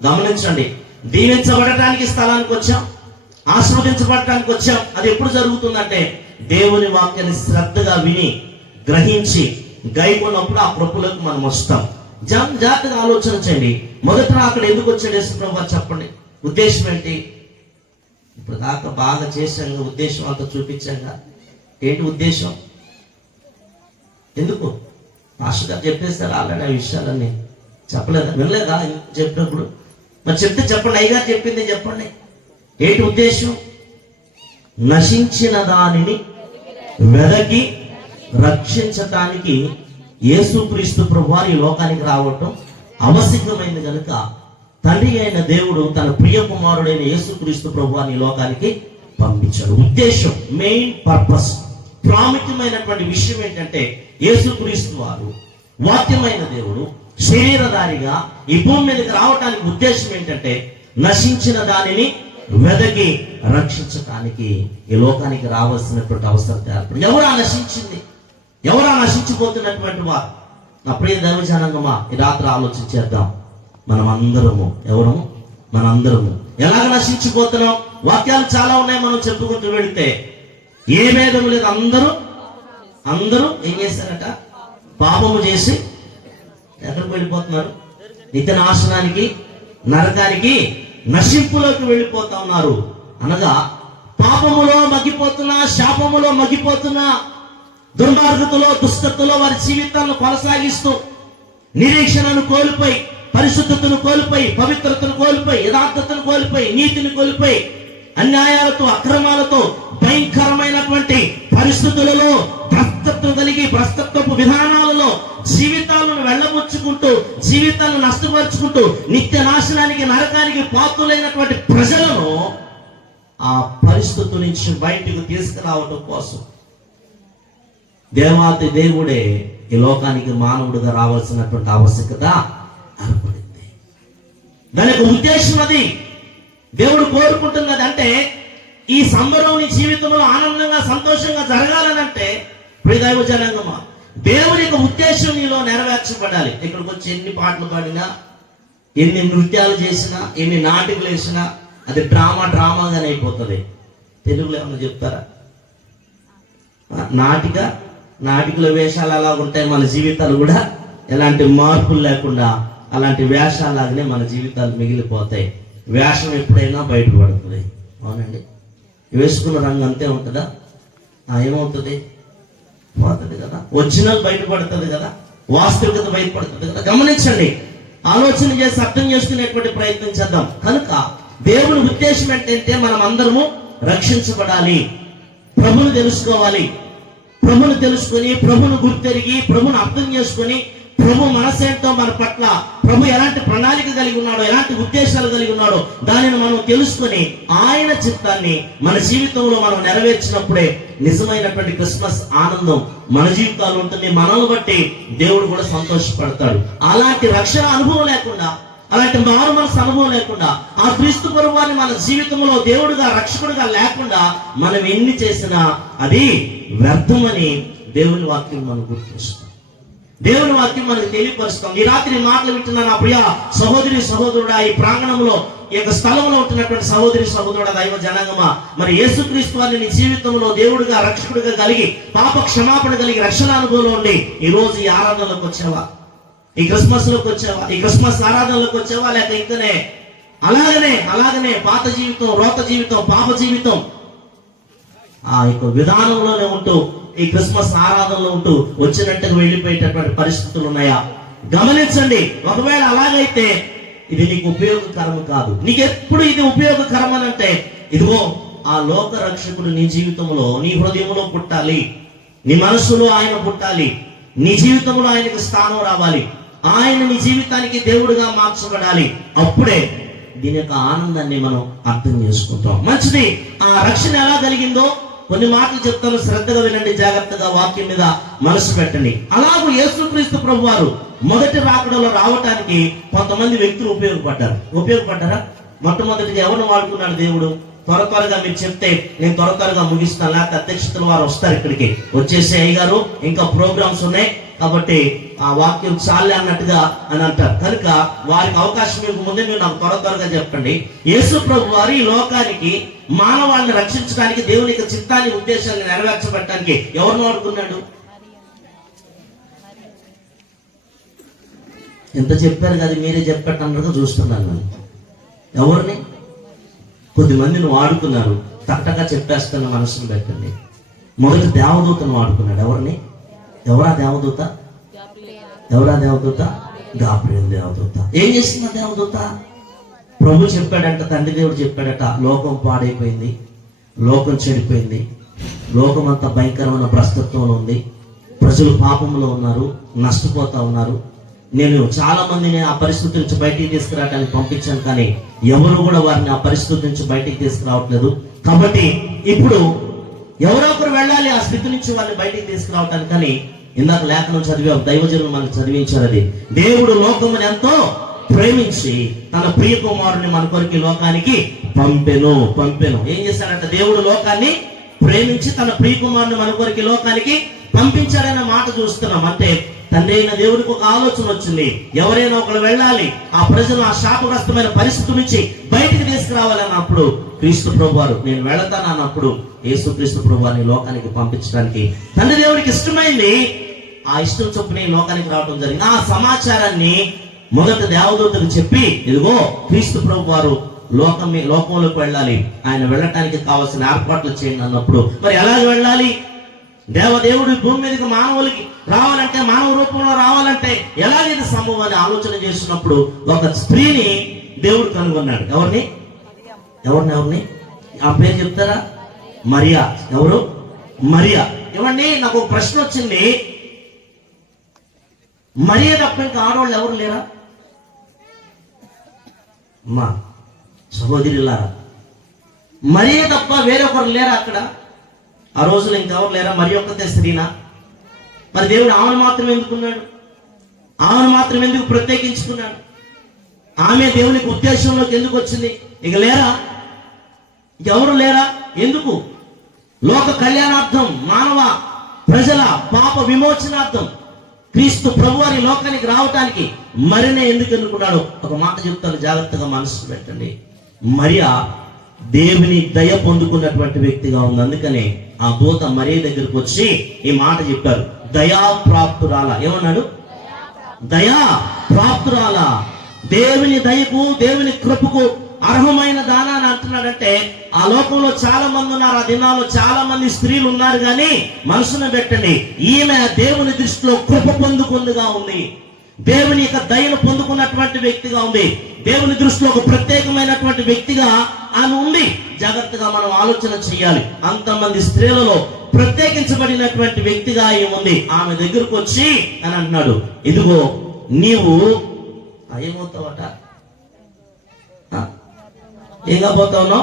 గమనించండి, దీవించబడటానికి స్థలానికి వచ్చాం, ఆశీర్వదించబడటానికి వచ్చాం. అది ఎప్పుడు జరుగుతుందంటే దేవుని వాక్యాన్ని శ్రద్ధగా విని గ్రహించి గైకొన్నప్పుడు ఆ కృపలోకి మనం వస్తాం. జాగ్రత్తగా ఆలోచన చేయండి. మొదట అక్కడ ఎందుకు వచ్చాడు యేసుప్రభువు చెప్పండి, ఉద్దేశం ఏంటి? ఇప్పుడు దాకా బాగా చేశాంగా, ఉద్దేశం అంతా చూపించాంగా. ఏంటి ఉద్దేశం? ఎందుకు? పాస్టర్ గారు చెప్పేస్తారు ఆల్రెడీ ఆ విషయాలన్నీ. చెప్పలేదా? వినలేదా చెప్పినప్పుడు? మరి చెప్తే చెప్పండి, అయ్యగారు చెప్పింది చెప్పండి. ఏంటి ఉద్దేశం? నశించిన దానిని వెదకి రక్షించటానికి యేసుక్రీస్తు ప్రభువారు ఈ లోకానికి రావటం ఆవశ్యకమైంది. కనుక తండ్రి అయిన దేవుడు తన ప్రియ కుమారుడైన యేసుక్రీస్తు ప్రభువారిని ఈ లోకానికి పంపించాడు. ఉద్దేశం, మెయిన్ పర్పస్, ప్రాముఖ్యమైనటువంటి విషయం ఏంటంటే యేసుక్రీస్తు వారు వాక్యమైన దేవుడు శరీరధారిగా ఈ భూమి మీదకి రావటానికి ఉద్దేశం ఏంటంటే నశించిన దానిని వెదకి రక్షించటానికి ఈ లోకానికి రావాల్సినటువంటి అవసరం ఏర్పడింది. ఎవరా నశించింది? ఎవరా నశించిపోతున్నటువంటి వారు? నా ప్రియ దైవజనాంగమా, ఈ రాత్రి ఆలోచించేద్దాం. మనం అందరము ఎవరము? మనందరము ఎలాగ నశించిపోతున్నాం? వాక్యాలు చాలా ఉన్నాయి, మనం చెప్పుకుంటూ వెళితే ఏ భేదం లేదు. అందరూ ఏం చేశారట? పాపము చేసి ఎక్కడికి వెళ్ళిపోతున్నారు? నిత్య నాశనానికి, నరకానికి, నశింపులోకి వెళ్ళిపోతా ఉన్నారు. అనగా పాపములో మగ్గిపోతున్నా, శాపములో మగ్గిపోతున్నా, దుర్మార్గతలో, దుష్టతలో వారి జీవితాలను కొనసాగిస్తూ నిరీక్షణను కోల్పోయి, పరిశుద్ధతను కోల్పోయి, పవిత్రతను కోల్పోయి, యథార్థతను కోల్పోయి, నీతిని కోల్పోయి, అన్యాయాలతో, అక్రమాలతో, భయంకరమైనటువంటి పరిస్థితులలో, భ్రష్టత్వం కలిగి భ్రష్టత్వపు విధానాలలో జీవితాలను వెళ్ళబుచ్చుకుంటూ, జీవితాలను నష్టపరుచుకుంటూ, నిత్య నాశనానికి, నరకానికి పాత్రులైనటువంటి ప్రజలను ఆ పరిస్థితి నుంచి బయటకు తీసుకురావడం కోసం దేవాతి దేవుడే ఈ లోకానికి మానవుడిగా రావాల్సినటువంటి ఆవశ్యకత ఏర్పడింది. దాని యొక్క ఉద్దేశం అది. దేవుడు కోరుకుంటున్నది అంటే ఈ సంబరం నీ జీవితంలో ఆనందంగా, సంతోషంగా జరగాలనంటే ప్రియదైవ జనాంగమా, దేవుని యొక్క ఉద్దేశం నీలో నెరవేర్చబడాలి. ఇక్కడికి వచ్చి ఎన్ని పాటలు పాడినా, ఎన్ని నృత్యాలు చేసినా, ఎన్ని నాటికలు వేసినా అది డ్రామాగానే అయిపోతుంది. తెలుగులో ఏమన్నా చెప్తారా? నాటికల వేషాలు అలా ఉంటాయి. మన జీవితాలు కూడా ఎలాంటి మార్పులు లేకుండా అలాంటి వేషాలాగానే మన జీవితాలు మిగిలిపోతాయి. వేషం ఎప్పుడైనా బయటపడుతుంది. అవునండి, వేసుకున్న రంగు అంతే ఉంటుందా? ఏమవుతుంది? పోతుంది కదా. ఒరిజినల్ బయటపడుతుంది కదా, వాస్తవికత బయటపడుతుంది కదా. గమనించండి, ఆలోచన చేసి అర్థం చేసుకునేటువంటి ప్రయత్నం చేద్దాం. కనుక దేవుని ఉద్దేశం ఏంటంటే మనం అందరము రక్షించబడాలి, ప్రభుని తెలుసుకోవాలి. ప్రభుని తెలుసుకొని, ప్రభుని గుర్తెరిగి, ప్రభుని అర్థం చేసుకొని, ప్రభు మనసేంటో మన పట్ల, ప్రభు ఎలాంటి ప్రణాళిక కలిగి ఉన్నాడో, ఎలాంటి ఉద్దేశాలు కలిగి ఉన్నాడో దానిని మనం తెలుసుకొని ఆయన చిత్తాన్ని మన జీవితంలో మనం నెరవేర్చినప్పుడే నిజమైనటువంటి క్రిస్మస్ ఆనందం మన జీవితాలు ఉంటుంది. మనల్ని బట్టి దేవుడు కూడా సంతోషపడతాడు. అలాంటి రక్షణ అనుభవం లేకుండా, అలాంటి మారు మనసు అనుభవం లేకుండా, ఆ క్రీస్తు ప్రభువాన్ని మన జీవితంలో దేవుడుగా, రక్షకుడిగా లేకుండా మనం ఎన్ని చేసినా అది వ్యర్థమని దేవుని వాక్యం మనం గుర్తిస్తాం. దేవుని వాక్యం మనకు తెలియపరుస్తాం. ఈ రాత్రి మాటలు వింటున్న నా ప్రియ సహోదరి సహోదరుడా, ఈ ప్రాంగణంలో, ఈ యొక్క స్థలంలో ఉంటున్నటువంటి సహోదరి సహోదరుడా, దైవ జనాంగమా, మరి యేసుక్రీస్తు వారిని నీ జీవితంలో దేవుడిగా, రక్షకుడిగా కలిగి, పాప క్షమాపణ కలిగి, రక్షణ అనుభవంలో ఉండి ఈ రోజు ఈ ఆరాధనలోకి వచ్చావా? ఈ క్రిస్మస్ లోకి వచ్చావా? ఈ క్రిస్మస్ ఆరాధనలోకి వచ్చావా? లేక ఇంకనే అలాగనే పాత జీవితం, రోత జీవితం, పాప జీవితం ఆ యొక్క విధానంలోనే ఉంటూ ఈ క్రిస్మస్ ఆరాధనలో ఉంటూ వచ్చినట్టుగా వెళ్ళిపోయేటటువంటి పరిస్థితులు ఉన్నాయా? గమనించండి. ఒకవేళ అలాగైతే ఇది నీకు ఉపయోగకరం కాదు. నీకు ఎప్పుడు ఇది ఉపయోగకరం అని అంటే, ఇదిగో ఆ లోక రక్షకుడు నీ జీవితంలో, నీ హృదయంలో పుట్టాలి, నీ మనసులో ఆయన పుట్టాలి, నీ జీవితంలో ఆయనకు స్థానం రావాలి, ఆయన నీ జీవితానికి దేవుడిగా మార్చబడాలి. అప్పుడే దీని యొక్క ఆనందాన్ని మనం అర్థం చేసుకుంటాం. మంచిది. ఆ రక్షణ ఎలా కలిగిందో కొన్ని మాటలు చెప్తాను, శ్రద్ధగా వినండి, జాగ్రత్తగా వాక్యం మీద మనసు పెట్టండి. అలాగూ యేసుక్రీస్తు ప్రభువారు మొదటి రాకడలో రావటానికి కొంతమంది వ్యక్తులు ఉపయోగపడ్డారా? మొట్టమొదటిగా ఎవరిని వాడుకున్నాడు దేవుడు? త్వరగా మీరు చెప్తే నేను త్వరగా ముగిస్తాను, లేకపోతే అధ్యక్షతల వారు వస్తారు ఇక్కడికి, వచ్చేసి అయ్యగారు ఇంకా ప్రోగ్రామ్స్ ఉన్నాయి కాబట్టి ఆ వాక్యం చాలే అన్నట్టుగా అని అంటారు. కనుక వారికి అవకాశం మీకు ముందే మీరు నాకు త్వరగా చెప్పండి. యేసు ప్రభు వారు ఈ లోకానికి మానవాళ్ళని రక్షించడానికి, దేవుని యొక్క చిత్తాన్ని, ఉద్దేశాన్ని నెరవేర్చబడటానికి ఎవరిని వాడుకున్నాడు? ఎంత చెప్పారు కదా, మీరే చెప్పేటన్నట్టుగా చూస్తున్నాను నేను. ఎవరిని? కొద్దిమందిని వాడుకున్నారు, తట్టగా చెప్పేస్తున్న మనసును పెట్టండి. మొదటి దేవదూతను వాడుకున్నాడు. ఎవరిని? ఎవరా దేవదూత? గాబ్రియల్ దేవదూత. ఏం చేస్తున్న దేవదూత? ప్రభు చెప్పాడంట, తండ్రి దేవుడు చెప్పాడట, లోకం పాడైపోయింది, లోకం చెడిపోయింది, లోకం అంతా భయంకరమైన భ్రష్టత్వంలో ఉంది, ప్రజలు పాపంలో ఉన్నారు, నష్టపోతా ఉన్నారు. నేను చాలా మందిని ఆ పరిస్థితి నుంచి బయటికి తీసుకురావడానికి పంపించాను, కానీ ఎవరు కూడా వారిని ఆ పరిస్థితి నుంచి బయటికి తీసుకురావట్లేదు. కాబట్టి ఇప్పుడు ఎవరో ఒకరు వెళ్ళాలి ఆ స్థితి నుంచి వారిని బయటికి తీసుకురావటానికి. కానీ ఇందాక లేఖనం చదివాం, దైవజనులు మనకు చదివించారు. అది దేవుడు లోకముని ఎంతో ప్రేమించి తన ప్రియ కుమారుని మన కొరకు లోకానికి పంపెను. ఏం చేశాడంట? దేవుడు లోకాన్ని ప్రేమించి తన ప్రియ కుమారుని మన కొరకు లోకానికి పంపించాడనే మాట చూస్తున్నాం. అంటే తండ్రి అయిన దేవుడికి ఒక ఆలోచన వచ్చింది, ఎవరైనా ఒకరు వెళ్ళాలి, ఆ ప్రజలు ఆ శాపగ్రస్తమైన పరిస్థితి నుంచి బయటికి తీసుకురావాలన్నప్పుడు క్రీస్తు ప్రభువారు నేను వెళతాను అన్నప్పుడు యేసు క్రీస్తు ప్రభువారిని లోకానికి పంపించడానికి తండ్రి దేవుడికి ఇష్టమైంది. ఆ ఇష్టం చొప్పున ఈ లోకానికి రావడం జరిగింది. ఆ సమాచారాన్ని మొదట దేవదూతకు చెప్పి, ఇదిగో క్రీస్తు ప్రభువారు లోకంలోకి వెళ్ళాలి, ఆయన వెళ్ళటానికి కావాల్సిన ఏర్పాట్లు చేయండి అన్నప్పుడు మరి ఎలాగ వెళ్ళాలి? దేవదేవుడు భూమి మీదకి మానవులకి రావాలంటే, మానవ రూపంలో రావాలంటే ఎలాగైతే సంభవం అని ఆలోచన చేసినప్పుడు ఒక స్త్రీని దేవుడు కనుగొన్నాడు. ఎవరిని? ఆ పేరు చెప్తారా? మరియా. ఎవరు? మరియా. ఇవ్వండి, నాకు ఒక ప్రశ్న వచ్చింది. మరియా తప్ప ఇంకా ఆడవాళ్ళు ఎవరు లేరా? అమ్మా సహోదరులారా, మరియా తప్ప వేరొకరు లేరా అక్కడ? ఆ రోజులు ఇంకెవరు లేరా? మరి ఒక్కతే స్త్రీనా? మరి దేవుడు ఆమెను మాత్రం ఎందుకున్నాడు? ఆమెను మాత్రం ఎందుకు ప్రత్యేకించుకున్నాడు? ఆమె దేవునికి ఉద్దేశంలోకి ఎందుకు వచ్చింది? ఇక లేరా? ఎవరు లేరా? ఎందుకు? లోక కళ్యాణార్థం, మానవ ప్రజల పాప విమోచనార్థం క్రీస్తు ప్రభువారి లోకానికి రావటానికి మరినే ఎందుకు ఎన్నుకున్నాడు? ఒక మాట చెప్తాను, జాగ్రత్తగా మనసు పెట్టండి. మరియా దేవుని దయ పొందుకున్నటువంటి వ్యక్తిగా ఉంది. అందుకనే ఆ దూత మరియ దగ్గరకు వచ్చి ఈ మాట చెప్పారు, దయా ప్రాప్తురాల. ఏమన్నాడు? దయా ప్రాప్తురాల. దేవుని దయకు, దేవుని కృపకు అర్హమైన దానా అని అంటున్నాడంటే, ఆ లోకంలో చాలా మంది ఉన్నారు, ఆ దినాల్లో చాలా మంది స్త్రీలు ఉన్నారు, కానీ మనసును పెట్టండి, ఈమె దేవుని దృష్టిలో కృప పొందుకుందిగా ఉంది, దేవుని యొక్క దయను పొందుకున్నటువంటి వ్యక్తిగా ఉంది, దేవుని దృష్టిలో ఒక ప్రత్యేకమైనటువంటి వ్యక్తిగా ఆమె ఉంది. జాగ్రత్తగా మనం ఆలోచన చేయాలి. అంతమంది స్త్రీలలో ప్రత్యేకించబడినటువంటి వ్యక్తిగా ఆమె ఉంది. ఆమె దగ్గరకు వచ్చి అని అంటున్నాడు, ఇదిగో నీవు ఏమవుతావట? ఏం కాబోతావునో?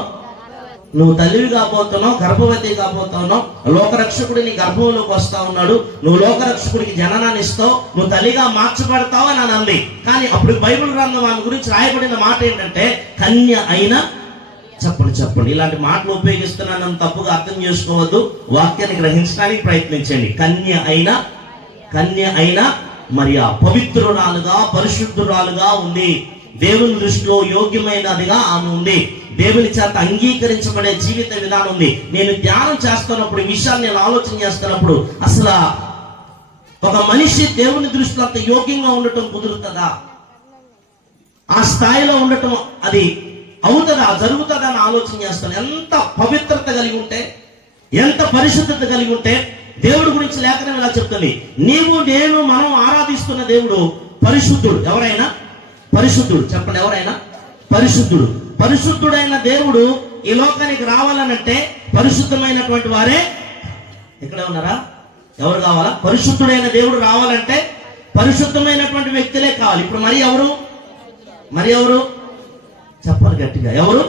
నువ్వు తల్లివి కాబోతున్నావు, గర్భవతి కాబోతున్నావు, లోకరక్షకుడు నీ గర్భంలోకి వస్తా ఉన్నాడు, నువ్వు లోకరక్షకుడికి జననాన్ని ఇస్తావు, నువ్వు తల్లిగా మార్చబడతావు అని అంది. కానీ అప్పుడు బైబిల్ గ్రంథం ఆమె గురించి రాయబడిన మాట ఏంటంటే, కన్య అయిన. చెప్పండి, ఇలాంటి మాటలు ఉపయోగిస్తున్నాను తప్పుగా అర్థం చేసుకోవద్దు, వాక్యాన్ని గ్రహించడానికి ప్రయత్నించండి. కన్య అయిన మరియా పవిత్రురాలుగా, పరిశుద్ధురాలుగా ఉంది. దేవుని దృష్టిలో యోగ్యమైనదిగా ఆమె ఉంది. దేవుని చేత అంగీకరించబడే జీవిత విధానం ఉంది. నేను ధ్యానం చేస్తున్నప్పుడు, ఈ విషయాన్ని నేను ఆలోచన చేస్తున్నప్పుడు, అసలు ఒక మనిషి దేవుని దృష్టిలో అంత యోగ్యంగా ఉండటం కుదురుతుందా? ఆ స్థాయిలో ఉండటం అది అవుతుందా, జరుగుతుందా అని ఆలోచన చేస్తాను. ఎంత పవిత్రత కలిగి ఉంటే, ఎంత పరిశుద్ధత కలిగి ఉంటే, దేవుడి గురించి లేఖనం ఇలా చెప్తుంది, నీవు నేను మనం ఆరాధిస్తున్న దేవుడు పరిశుద్ధుడు. ఎవరైనా పరిశుద్ధుడు. చెప్పండి ఎవరైనా? పరిశుద్ధుడు. పరిశుద్ధుడైన దేవుడు ఈ లోకానికి రావాలనంటే పరిశుద్ధమైనటువంటి వారే ఇక్కడే ఉన్నారా? ఎవరు కావాలా? పరిశుద్ధుడైన దేవుడు రావాలంటే పరిశుద్ధమైనటువంటి వ్యక్తులే కావాలి. ఇప్పుడు మరి ఎవరు చెప్పాలి గట్టిగా? ఎవరు?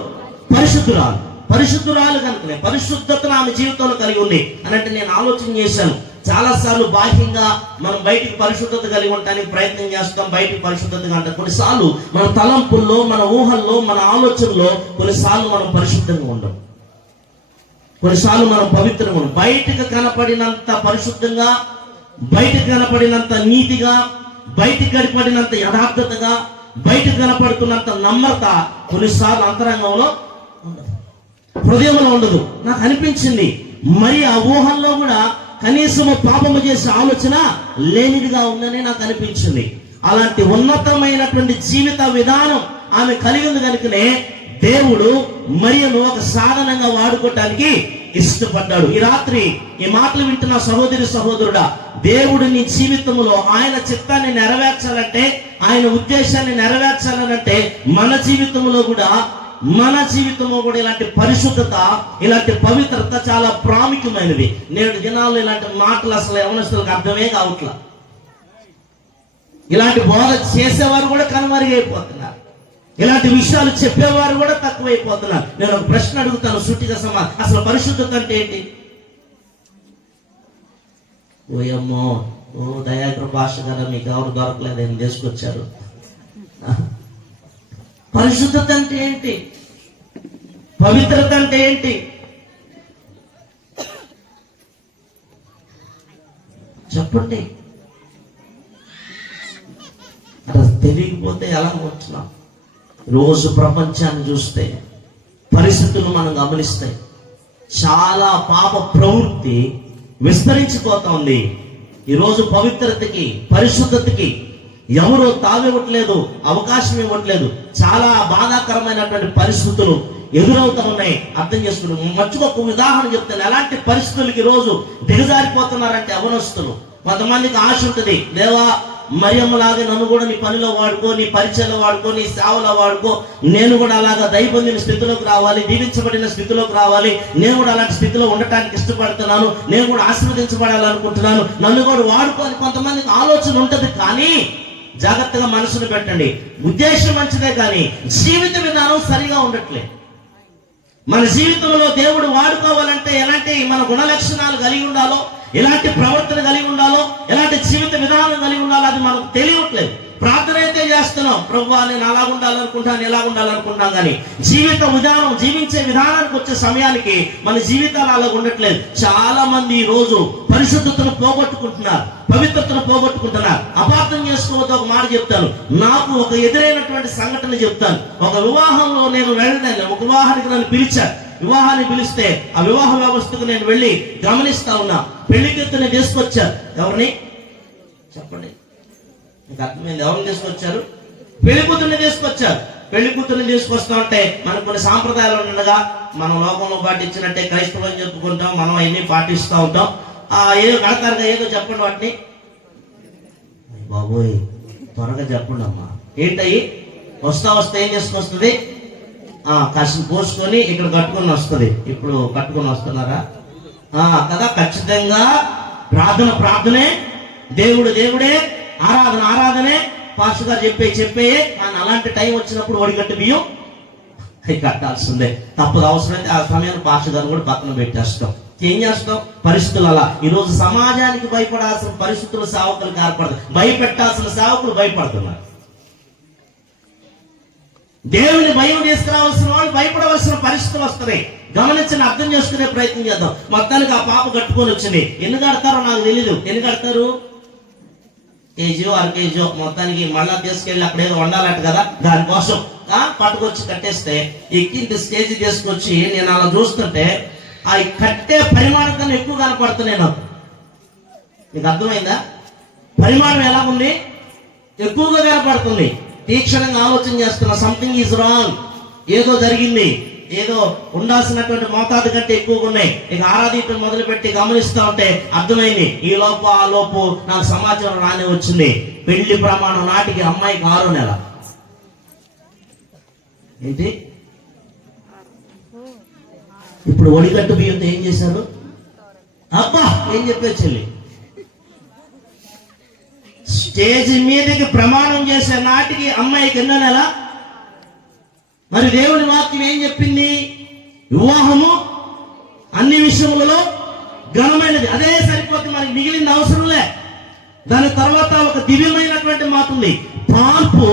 పరిశుద్ధురాలు. పరిశుద్ధురాలు కనుకనే పరిశుద్ధతను ఆమె జీవితంలో కలిగి ఉంది అని అంటే నేను ఆలోచన చేశాను. చాలా సార్లు బాహ్యంగా మనం బయటికి పరిశుద్ధత కలిగి ఉండడానికి ప్రయత్నం చేస్తాం, బయటికి పరిశుద్ధతగా అంటాం. కొన్నిసార్లు మన తలంపుల్లో, మన ఊహల్లో, మన ఆలోచనలో కొన్నిసార్లు మనం పరిశుద్ధంగా ఉండం, కొన్నిసార్లు మనం పవిత్రంగా ఉండం. బయటకు కనపడినంత పరిశుద్ధంగా, బయటకు కనపడినంత నీతిగా, బయటకు కనపడినంత యథార్థతగా, బయటకు కనపడుతున్నంత నమ్రత కొన్నిసార్లు అంతరంగంలో ఉండదు, హృదయంలో ఉండదు. నాకు అనిపించింది మరి ఆ ఊహల్లో కూడా కనీసము పాపము చేసే ఆలోచన లేనిదిగా ఉందని నాకు అనిపించింది. అలాంటి ఉన్నతమైనటువంటి జీవిత విధానం ఆమె కలిగి ఉంది కనుకనే దేవుడు మరియను ఒక సాధనంగా వాడుకోవటానికి ఇష్టపడ్డాడు. ఈ రాత్రి ఈ మాటలు వింటున్న సహోదరి సహోదరుడా, దేవుడు నీ జీవితంలో ఆయన చిత్తాన్ని నెరవేర్చాలంటే, ఆయన ఉద్దేశాన్ని నెరవేర్చాలనంటే మన జీవితంలో కూడా ఇలాంటి పరిశుద్ధత, ఇలాంటి పవిత్రత చాలా ప్రాముఖ్యమైనది. నేడు దినాల్లో ఇలాంటి మాటలు అసలు యవనస్తులకు అర్థమే కావట్లా. ఇలాంటి బోధ చేసేవారు కూడా కనుమరుగైపోతున్నారు, ఇలాంటి విషయాలు చెప్పేవారు కూడా తక్కువైపోతున్నారు. నేను ఒక ప్రశ్న అడుగుతాను సూటిగా అసలు పరిశుద్ధత అంటే ఏంటి? ఓయమ్మో, దయాకర భాష కదా, మీకు ఎవరు దొరకలేదు, ఏం చేసుకొచ్చారు. పరిశుద్ధత అంటే ఏంటి? పవిత్రత అంటే ఏంటి? చెప్పండి. అలా తెలియకపోతే ఎలా ఉంటున్నాం? రోజు ప్రపంచాన్ని చూస్తే, పరిస్థితులను మనం గమనిస్తే చాలా పాప ప్రవృత్తి విస్తరించిపోతోంది. ఈరోజు పవిత్రతకి, పరిశుద్ధతకి ఎవరు తావివ్వట్లేదు, అవకాశం ఇవ్వట్లేదు. చాలా బాధాకరమైనటువంటి పరిస్థితులు ఎదురవుతా ఉన్నాయి. అర్థం చేసుకుని మర్చిపోక ఉదాహరణ చెప్తాను. ఎలాంటి పరిస్థితులకి రోజు దిగజారిపోతున్నారంటే యవనస్తులు. కొంతమందికి ఆశ ఉంటుంది, దేవా మరియమ్మలాగా నన్ను కూడా నీ పనిలో వాడుకో, నీ పరిచయంలో వాడుకో, నీ సేవలో వాడుకో, నేను కూడా అలాగా దైవబొందిన స్థితిలోకి రావాలి, దీవించబడిన స్థితిలోకి రావాలి, నేను కూడా అలాంటి స్థితిలో ఉండటానికి ఇష్టపడుతున్నాను, నేను కూడా ఆశీర్వదించబడాలనుకుంటున్నాను, నన్ను కూడా వాడుకో అని కొంతమందికి ఆలోచన ఉంటుంది. కానీ జాగ్రత్తగా మనసును పెట్టండి, ఉద్దేశం మంచిదే కానీ జీవిత విధానం సరిగా ఉండట్లేదు. మన జీవితంలో దేవుడు వాడుకోవాలంటే ఎలాంటి మన గుణ లక్షణాలు కలిగి ఉండాలో, ఎలాంటి ప్రవర్తన కలిగి ఉండాలో, ఎలాంటి జీవిత విధానం కలిగి ఉండాలో అది మనకు తెలియట్లేదు. ప్రార్థన అయితే చేస్తున్నాం, ప్రభువా నేను అలా ఉండాలనుకుంటాను, ఎలా ఉండాలనుకుంటాం, కానీ జీవిత విధానం, జీవించే విధానానికి వచ్చే సమయానికి మన జీవితాలు అలా ఉండట్లేదు. చాలా మంది ఈ రోజు పరిశుద్ధతను పోగొట్టుకుంటున్నారు, పవిత్రతను పోగొట్టుకుంటున్నారు. అపార్థం చేసుకోవద్దు, ఒక మాట చెప్తాను. నాకు ఒక ఎదురైనటువంటి సంఘటన చెప్తాను. ఒక వివాహంలో నేను వెళ్ళాను, ఒక వివాహానికి నన్ను పిలిచారు. వివాహాన్ని పిలిస్తే ఆ వివాహ వ్యవస్థకు నేను వెళ్ళి గమనిస్తా ఉన్నా. పెళ్లి కూతుర్ని తీసుకొచ్చారు. ఎవరిని చెప్పండి? మీకు అర్థమైంది? ఎవరిని తీసుకొచ్చారు? పెళ్లి కూతుర్ని తీసుకొచ్చారు. పెళ్లి కూతుర్ని తీసుకొస్తా ఉంటే మనకు కొన్ని సాంప్రదాయాలు ఉండగా, మనం లోకంలో పాటించినట్టే క్రైస్తవం చెప్పుకుంటాం, మనం అవన్నీ పాటిస్తూ ఉంటాం. ఏదో కడతారుగా, ఏదో చెప్పండి వాటిని. బాబోయ్ త్వరగా చెప్పండి అమ్మా. ఏంటయ్యి? వస్తా ఏం చేసుకొస్తుంది? కాసిన పోసుకొని ఇక్కడ కట్టుకొని వస్తుంది. ఇప్పుడు కట్టుకొని వస్తున్నారా కదా? ఖచ్చితంగా ప్రార్థనే, దేవుడే, ఆరాధనే, పాస్టర్ గారు చెప్పే. కానీ అలాంటి టైం వచ్చినప్పుడు వడిగట్టు బియ్యం కట్టాల్సిందే, తప్పదు. అవసరమైతే ఆ సమయాన్ని పాస్టర్ గారు కూడా పక్కన పెట్టేస్తాం. ఏం చేస్తాం? పరిస్థితులు అలా. ఈరోజు సమాజానికి భయపడాల్సిన పరిస్థితులు సేవకులకు ఏర్పడదు, భయపెట్టాల్సిన సేవకులు భయపడుతున్నారు. దేవుని భయం తీసుకురావాల్సిన వాళ్ళు భయపడవలసిన పరిస్థితులు వస్తున్నాయి. గమనించి అర్థం చేసుకునే ప్రయత్నం చేద్దాం. మొత్తానికి ఆ పాప కట్టుకొని వచ్చింది. ఎన్ని కడతారో నాకు తెలీదు. ఎన్ని కడతారు? కేజీయో 1/2 కేజీయో మొత్తానికి మళ్ళా తీసుకెళ్ళి అక్కడ ఏదో వండాలట కదా, దానికోసం పట్టుకొచ్చి కట్టేస్తే ఎక్కింత కేజీ తీసుకొచ్చి నేను అలా చూస్తుంటే ఆ కట్టే పరిమాణం కన్నా ఎక్కువ కనపడుతున్నాయి నాకు. మీకు అర్థమైందా? పరిమాణం ఎలా ఉంది? ఎక్కువగా కనపడుతుంది. తీక్షణంగా ఆలోచన చేస్తున్నా, సంథింగ్ ఈజ్ రాంగ్, ఏదో జరిగింది, ఏదో ఉండాల్సినటువంటి మోతాదు కంటే ఎక్కువగా ఉన్నాయి. ఇక ఆరాధించడం మొదలుపెట్టి గమనిస్తూ ఉంటే అర్థమైంది. ఈ లోపు ఆ లోపు నాకు సమాచారం రానే వచ్చింది. పెళ్లి ప్రమాణం నాటికి అమ్మాయికి 6వ నెల. ఏంటి? ఇప్పుడు ఒడిగట్టు బియ్యంతో ఏం చేశారు? అబ్బా ఏం చెప్పే చెల్లి, స్టేజ్ మీదకి ప్రమాణం చేసే నాటికి అమ్మాయికి ఎన్నో నెల? మరి దేవుని వాక్యం ఏం చెప్పింది? వివాహము అన్ని విషయములలో ఘనమైనది. అదే సరిపోతుంది, మనకి మిగిలింది అవసరంలే. దాని తర్వాత ఒక దివ్యమైనటువంటి మాట ఉంది, పాల్పు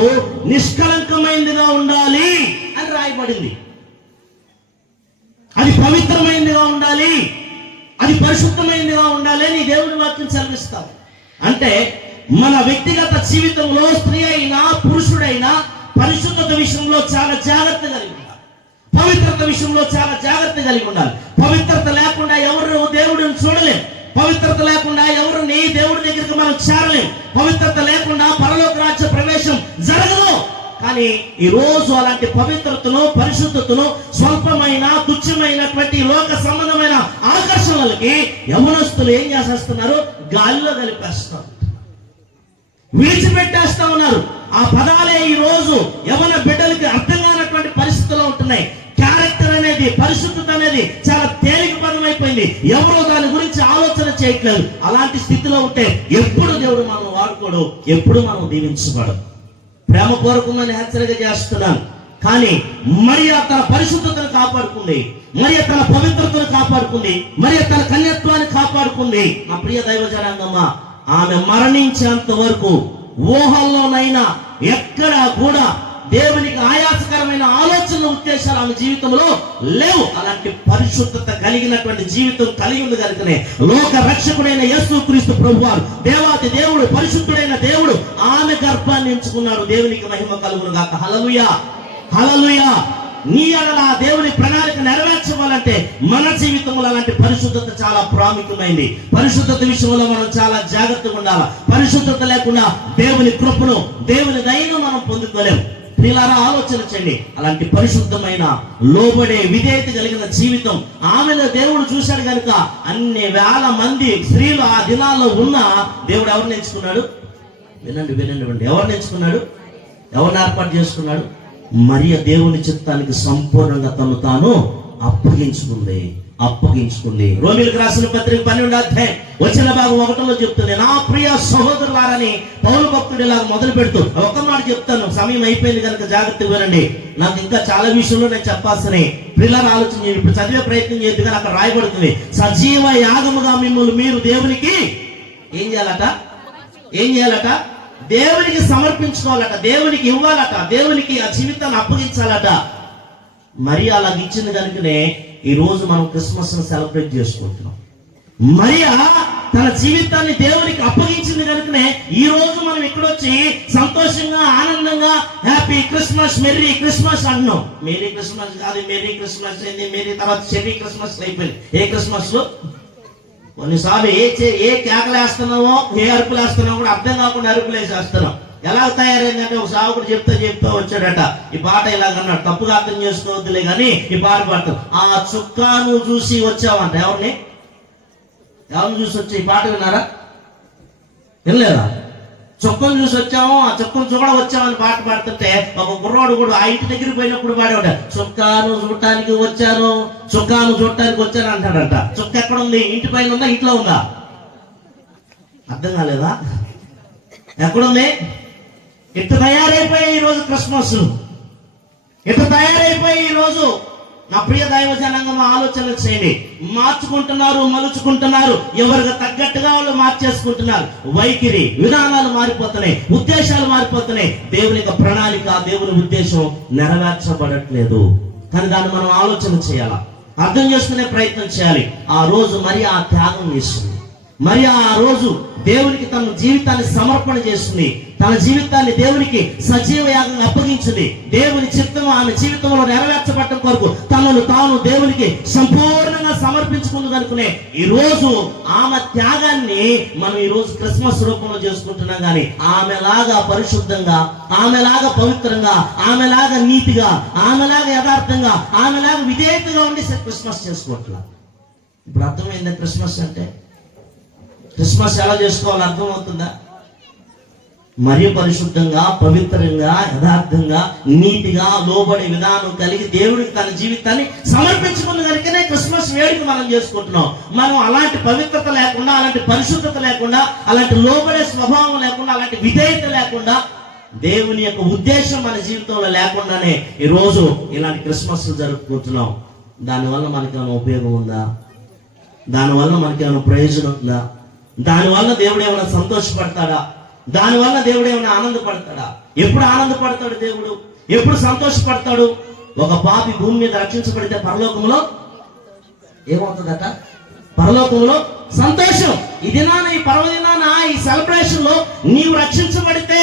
నిష్కలంకమైనదిగా ఉండాలి అని రాయబడింది. అది పవిత్రమైనదిగా ఉండాలి, అది పరిశుద్ధమైనదిగా ఉండాలి అని దేవుని వాక్యం సెలవిస్తాం. అంటే మన వ్యక్తిగత జీవితంలో స్త్రీ అయినా పురుషుడైనా పరిశుద్ధత విషయంలో చాలా జాగ్రత్త కలిగి ఉండాలి, పవిత్రత విషయంలో చాలా జాగ్రత్త కలిగి ఉండాలి. పవిత్రత లేకుండా ఎవరు దేవుడిని చూడలేం, పవిత్రత లేకుండా ఎవరిని దేవుడి దగ్గరికి మనం చేరలేం, పవిత్రత లేకుండా పరలోక రాజ్య ప్రవేశం జరగదు. కానీ ఈ రోజు అలాంటి పవిత్రతను పరిశుద్ధతను స్వల్పమైన తుచ్చమైనటువంటి లోక సంబంధమైన ఆకర్షణలకి యవనస్తులు ఏం చేసేస్తున్నారు? గాలిలో కలిపేస్తారు, విడిచిపెట్టేస్తా ఉన్నారు. ఆ పదాలే ఈ రోజు యవన బిడ్డలకి అర్థం కానటువంటి పరిస్థితుల్లో ఉంటున్నాయి. క్యారెక్టర్ అనేది, పరిశుద్ధత అనేది చాలా తేలిక పదం అయిపోయింది. ఎవరో దాని గురించి ఆలోచన చేయట్లేదు. అలాంటి స్థితిలో ఉంటే ఎప్పుడు దేవుడు మనం వాడుకోడు, ఎప్పుడు మనం దీవించబడు. ప్రేమపూర్వకమైన హెచ్చరిక చేస్తున్నాను. కానీ మరియా తన పరిశుద్ధతను కాపాడుకుంది, మరియా తన పవిత్రతను కాపాడుకుంది, మరియా తన కన్యత్వాన్ని కాపాడుకుంది. నా ప్రియ దైవ జనాంగమా, ఆమె మరణించేంత వరకు ఊహల్లోనైనా ఎక్కడా కూడా దేవునికి ఆయాసకరమైన ఆలోచనలు ఉద్దేశాలు ఆమె జీవితంలో లేవు. అలాంటి పరిశుద్ధత కలిగినటువంటి జీవితం కలిగి ఉంది కనుకనే లోక రక్షకుడైన యేసుక్రీస్తు ప్రభువారు, దేవాతి దేవుడు, పరిశుద్ధుడైన దేవుడు ఆమె గర్భాన్ని ఎంచుకున్నాడు. దేవునికి మహిమ కలుగును గాక. హల్లెలూయా, హల్లెలూయా. నీ అలా దేవుని ప్రణాళిక నెరవేర్చవాలంటే మన జీవితంలో అలాంటి పరిశుద్ధత చాలా ప్రాముఖ్యమైంది. పరిశుద్ధత విషయంలో మనం చాలా జాగ్రత్తగా ఉండాలి. పరిశుద్ధత లేకుండా దేవుని కృపను, దేవుని దయను మనం పొందుకోలేము. ప్రియులారా, ఆలోచన చేయండి. అలాంటి పరిశుద్ధమైన, లోబడే, విధేయత కలిగిన జీవితం ఆమెలో దేవుడు చూశాడు కనుక అన్ని వేల మంది స్త్రీలు ఆ దినాల్లో ఉన్న దేవుడు ఎవరిని ఎంచుకున్నాడు? వినండి వినండి వినండి. ఎవరిని ఎంచుకున్నాడు? ఎవరిని ఏర్పాటు చేసుకున్నాడు? మరియ దేవుని చిత్తానికి సంపూర్ణంగా తను తాను అప్పగించుకుంది. రోమీయులకు రాసిన పత్రిక 12వ అధ్యాయం వచన భాగం 1లో చెప్తుంది, నా ప్రియ సహోదరులారని పౌలు భక్తుడు ఇలాగ మొదలు పెడుతూ ఒక మాట చెప్తాను, సమయం అయిపోయింది కనుక జాగ్రత్తగా వినండి. నాకు ఇంకా చాలా విషయంలో నేను చెప్పాల్సినవి. పిల్లలు ఆలోచన చేయండి, ఇప్పుడు చదివే ప్రయత్నం చేయొద్దు, కానీ అక్కడ రాయబడుతుంది, సజీవ యాగముగా మిమ్మల్ని మీరు దేవునికి ఏం చేయాలట? దేవునికి సమర్పించుకోవాలట, దేవునికి ఇవ్వాలట, దేవునికి ఆ జీవితాన్ని అప్పగించాలట. మరి అలా ఇచ్చింది కనుకనే ఈ రోజు మనం క్రిస్మస్ ను సెలబ్రేట్ చేసుకుంటున్నాం. మరియా తన జీవితాన్ని దేవునికి అప్పగించింది కనుకనే ఈ రోజు మనం ఇక్కడొచ్చి సంతోషంగా, ఆనందంగా హ్యాపీ క్రిస్మస్, మెర్రీ క్రిస్మస్ అంటున్నాం. మేరీ క్రిస్మస్ కాదు, మెర్రీ క్రిస్మస్ అయింది, మెర్రీ తర్వాత చెర్రీ క్రిస్మస్ అయిపోయింది. ఏ క్రిస్మస్ లో కొన్నిసార్లు ఏ కేకలేస్తున్నామో, ఏ అరుపులు వేస్తున్నామో కూడా అర్థం కాకుండా అరుపులు వేసేస్తున్నాం. ఎలా తయారైందంటే ఒక సావుకుడు చెప్తా వచ్చాడట, ఈ పాట ఇలాగన్నాడు, తప్పుగా అర్థం చేసుకోవద్దులే కానీ ఈ పాట పాడతాం. ఆ చుక్కాను చూసి వచ్చావంట. ఎవరిని చూసి వచ్చి ఈ పాట విన్నారా? వినలేదా? చుక్కను చూసి వచ్చాము, ఆ చుక్కను చూడ వచ్చామని పాట పాడుతుంటే ఒక కుర్రాడు కూడా ఆ ఇంటి దగ్గరికి పోయినప్పుడు పాడేవాడు, చుక్కాను చూడటానికి వచ్చాను అంటాడంట. చుక్క ఎక్కడ ఉంది? ఇంటి పైన ఉందా, ఇంట్లో ఉందా? అర్థం కాలేదా? ఎక్కడుంది? ఇట్లా తయారైపోయాయి ఈరోజు క్రిస్మస్, ఇట్లా తయారైపోయి ఈరోజు. నా ప్రియ దైవ జనాంగం, ఆలోచనలు చేయండి. మార్చుకుంటున్నారు, మలుచుకుంటున్నారు, ఎవరికి తగ్గట్టుగా వాళ్ళు మార్చేసుకుంటున్నారు. వైఖరి విధానాలు మారిపోతున్నాయి, ఉద్దేశాలు మారిపోతున్నాయి. దేవుని యొక్క ప్రణాళిక, దేవుని ఉద్దేశం నెరవేర్చబడట్లేదు. కానీ దాన్ని మనం ఆలోచన చేయాలా, అర్థం చేసుకునే ప్రయత్నం చేయాలి. ఆ రోజు మరి ఆ త్యాగం చేస్తుంది, మరి ఆ రోజు దేవునికి తన జీవితాన్ని సమర్పణ చేస్తుంది, తన జీవితాన్ని దేవునికి సజీవ యాగంగా అప్పగించింది. దేవుని చిత్తం ఆమె జీవితంలో నెరవేర్చబడటం కొరకు తనను తాను దేవునికి సంపూర్ణంగా సమర్పించుకుంది కనుకనే ఈ రోజు ఆమె త్యాగాన్ని మనం ఈ రోజు క్రిస్మస్ రూపంలో చేసుకుంటున్నాం. కానీ ఆమెలాగా పరిశుద్ధంగా, ఆమెలాగా పవిత్రంగా, ఆమెలాగా నీతిగా, ఆమెలాగా యథార్థంగా, ఆమెలాగా విధేయతగా ఉండి క్రిస్మస్ చేసుకోవట్లేదు. ఇప్పుడు అర్థమైందా క్రిస్మస్ అంటే? క్రిస్మస్ ఎలా చేసుకోవాలో అర్థమవుతుందా? మరియు పరిశుద్ధంగా, పవిత్రంగా, యథార్థంగా, నీతిగా, లోబడే విధానం కలిగి దేవుడికి తన జీవితాన్ని సమర్పించుకున్న కనుకనే క్రిస్మస్ వేడుక మనం చేసుకుంటున్నాం. మనం అలాంటి పవిత్రత లేకుండా, అలాంటి పరిశుద్ధత లేకుండా, అలాంటి లోబడే స్వభావం లేకుండా, అలాంటి విధేయత లేకుండా, దేవుని యొక్క ఉద్దేశం మన జీవితంలో లేకుండానే ఈరోజు ఇలాంటి క్రిస్మస్ జరుపుకుంటున్నాం. దానివల్ల మనకేమైనా ఉపయోగం ఉందా? దానివల్ల మనకేమైనా ప్రయోజనం ఉందా? దానివల్ల దేవుడు ఏమైనా సంతోషపడతాడా? దానివల్ల దేవుడు ఏమైనా ఆనందపడతాడా? ఎప్పుడు ఆనందపడతాడు దేవుడు? ఎప్పుడు సంతోషపడతాడు? ఒక పాపి భూమి మీద రక్షించబడితే పరలోకంలో ఏమవుతుందట? పరలోకంలో సంతోషం. ఈ దినాన, ఈ పర్వదినాన, ఈ సెలబ్రేషన్ లో నీవు రక్షించబడితే,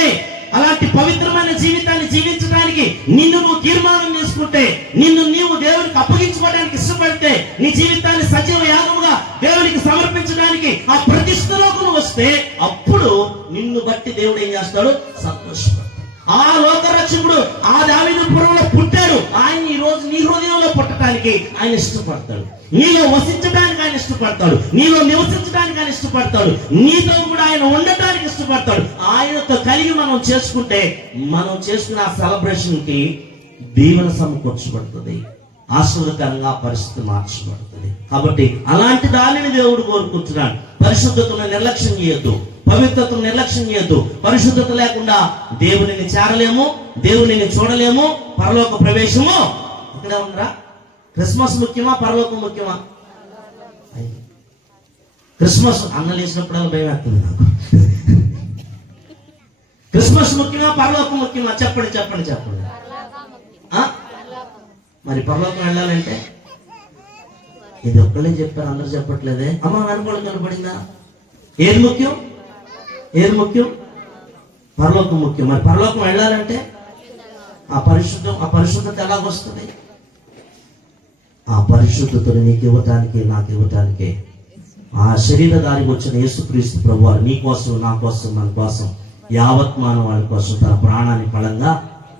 అలాంటి పవిత్రమైన జీవితాన్ని జీవించడానికి నిన్ను నువ్వు తీర్మానం చేసుకుంటే, నిన్ను నీవు దేవునికి అప్పగించుకోవడానికి ఇష్టపడితే, నీ జీవితాన్ని సజీవ యాగముగా దేవునికి సమర్పించడానికి ఆ ప్రతిష్టలోకి నువ్వు వస్తే, అప్పుడు నిన్ను బట్టి దేవుడు ఏం చేస్తాడు? సంతోషపడతాడు. ఆ లోకరక్షకుడు ఆ దావీదు పురంలో పుట్టాడు. ఆయన ఈ రోజు నీ హృదయంలో పుట్టడానికి ఆయన ఇష్టపడతాడు. నీలో వసించడానికి ఆయన ఇష్టపడతాడు. నీలో నివసించడానికి ఆయన ఇష్టపడతాడు. నీతో కూడా ఆయన ఉండటానికి ఇష్టపడతాడు. ఆయనతో కలిగి మనం చేసుకుంటే, మనం చేసుకున్న ఆ సెలబ్రేషన్ కి దీవెన సమకూర్చబడుతుంది, ఆశీర్వదకరంగా పరిస్థితి మార్చబడుతుంది. కాబట్టి అలాంటి దానిని దేవుడు కోరుకుంటున్నాడు. పరిశుద్ధతను నిర్లక్ష్యం చేయొద్దు, పవిత్రతను నిర్లక్ష్యం చేయొద్దు. పరిశుద్ధత లేకుండా దేవునిని చేరలేము, దేవునిని చూడలేము, పరలోక ప్రవేశము ఇక్కడే ఉండరా? క్రిస్మస్ ముఖ్యమా, పరలోకం ముఖ్యమా? క్రిస్మస్ అన్నలేసినప్పుడల్లా భయం వేస్తుంది నాకు. క్రిస్మస్ ముఖ్యమా, పరలోకం ముఖ్యమా? చెప్పండి చెప్పండి చెప్పండి. మరి పరలోకం వెళ్ళాలంటే ఇది ఒక్కళ్ళే చెప్పారు, అందరూ చెప్పట్లేదే. అమ్మ వెనపడి కనపడిందా? ఏది ముఖ్యం? ఏది ముఖ్యం? పరలోకం ముఖ్యం. మరి పరలోకం వెళ్ళాలంటే ఆ పరిశుద్ధత ఎలాగొస్తుంది? ఆ పరిశుద్ధతను నీకు ఇవ్వటానికి, నాకు ఇవ్వటానికి ఆ శరీరధారికి వచ్చిన యేసుక్రీస్తు ప్రభువారు నీ కోసం, నా కోసం, మన కోసం, యావత్ మానవాళి కోసం తన ప్రాణాన్ని ఫలంగా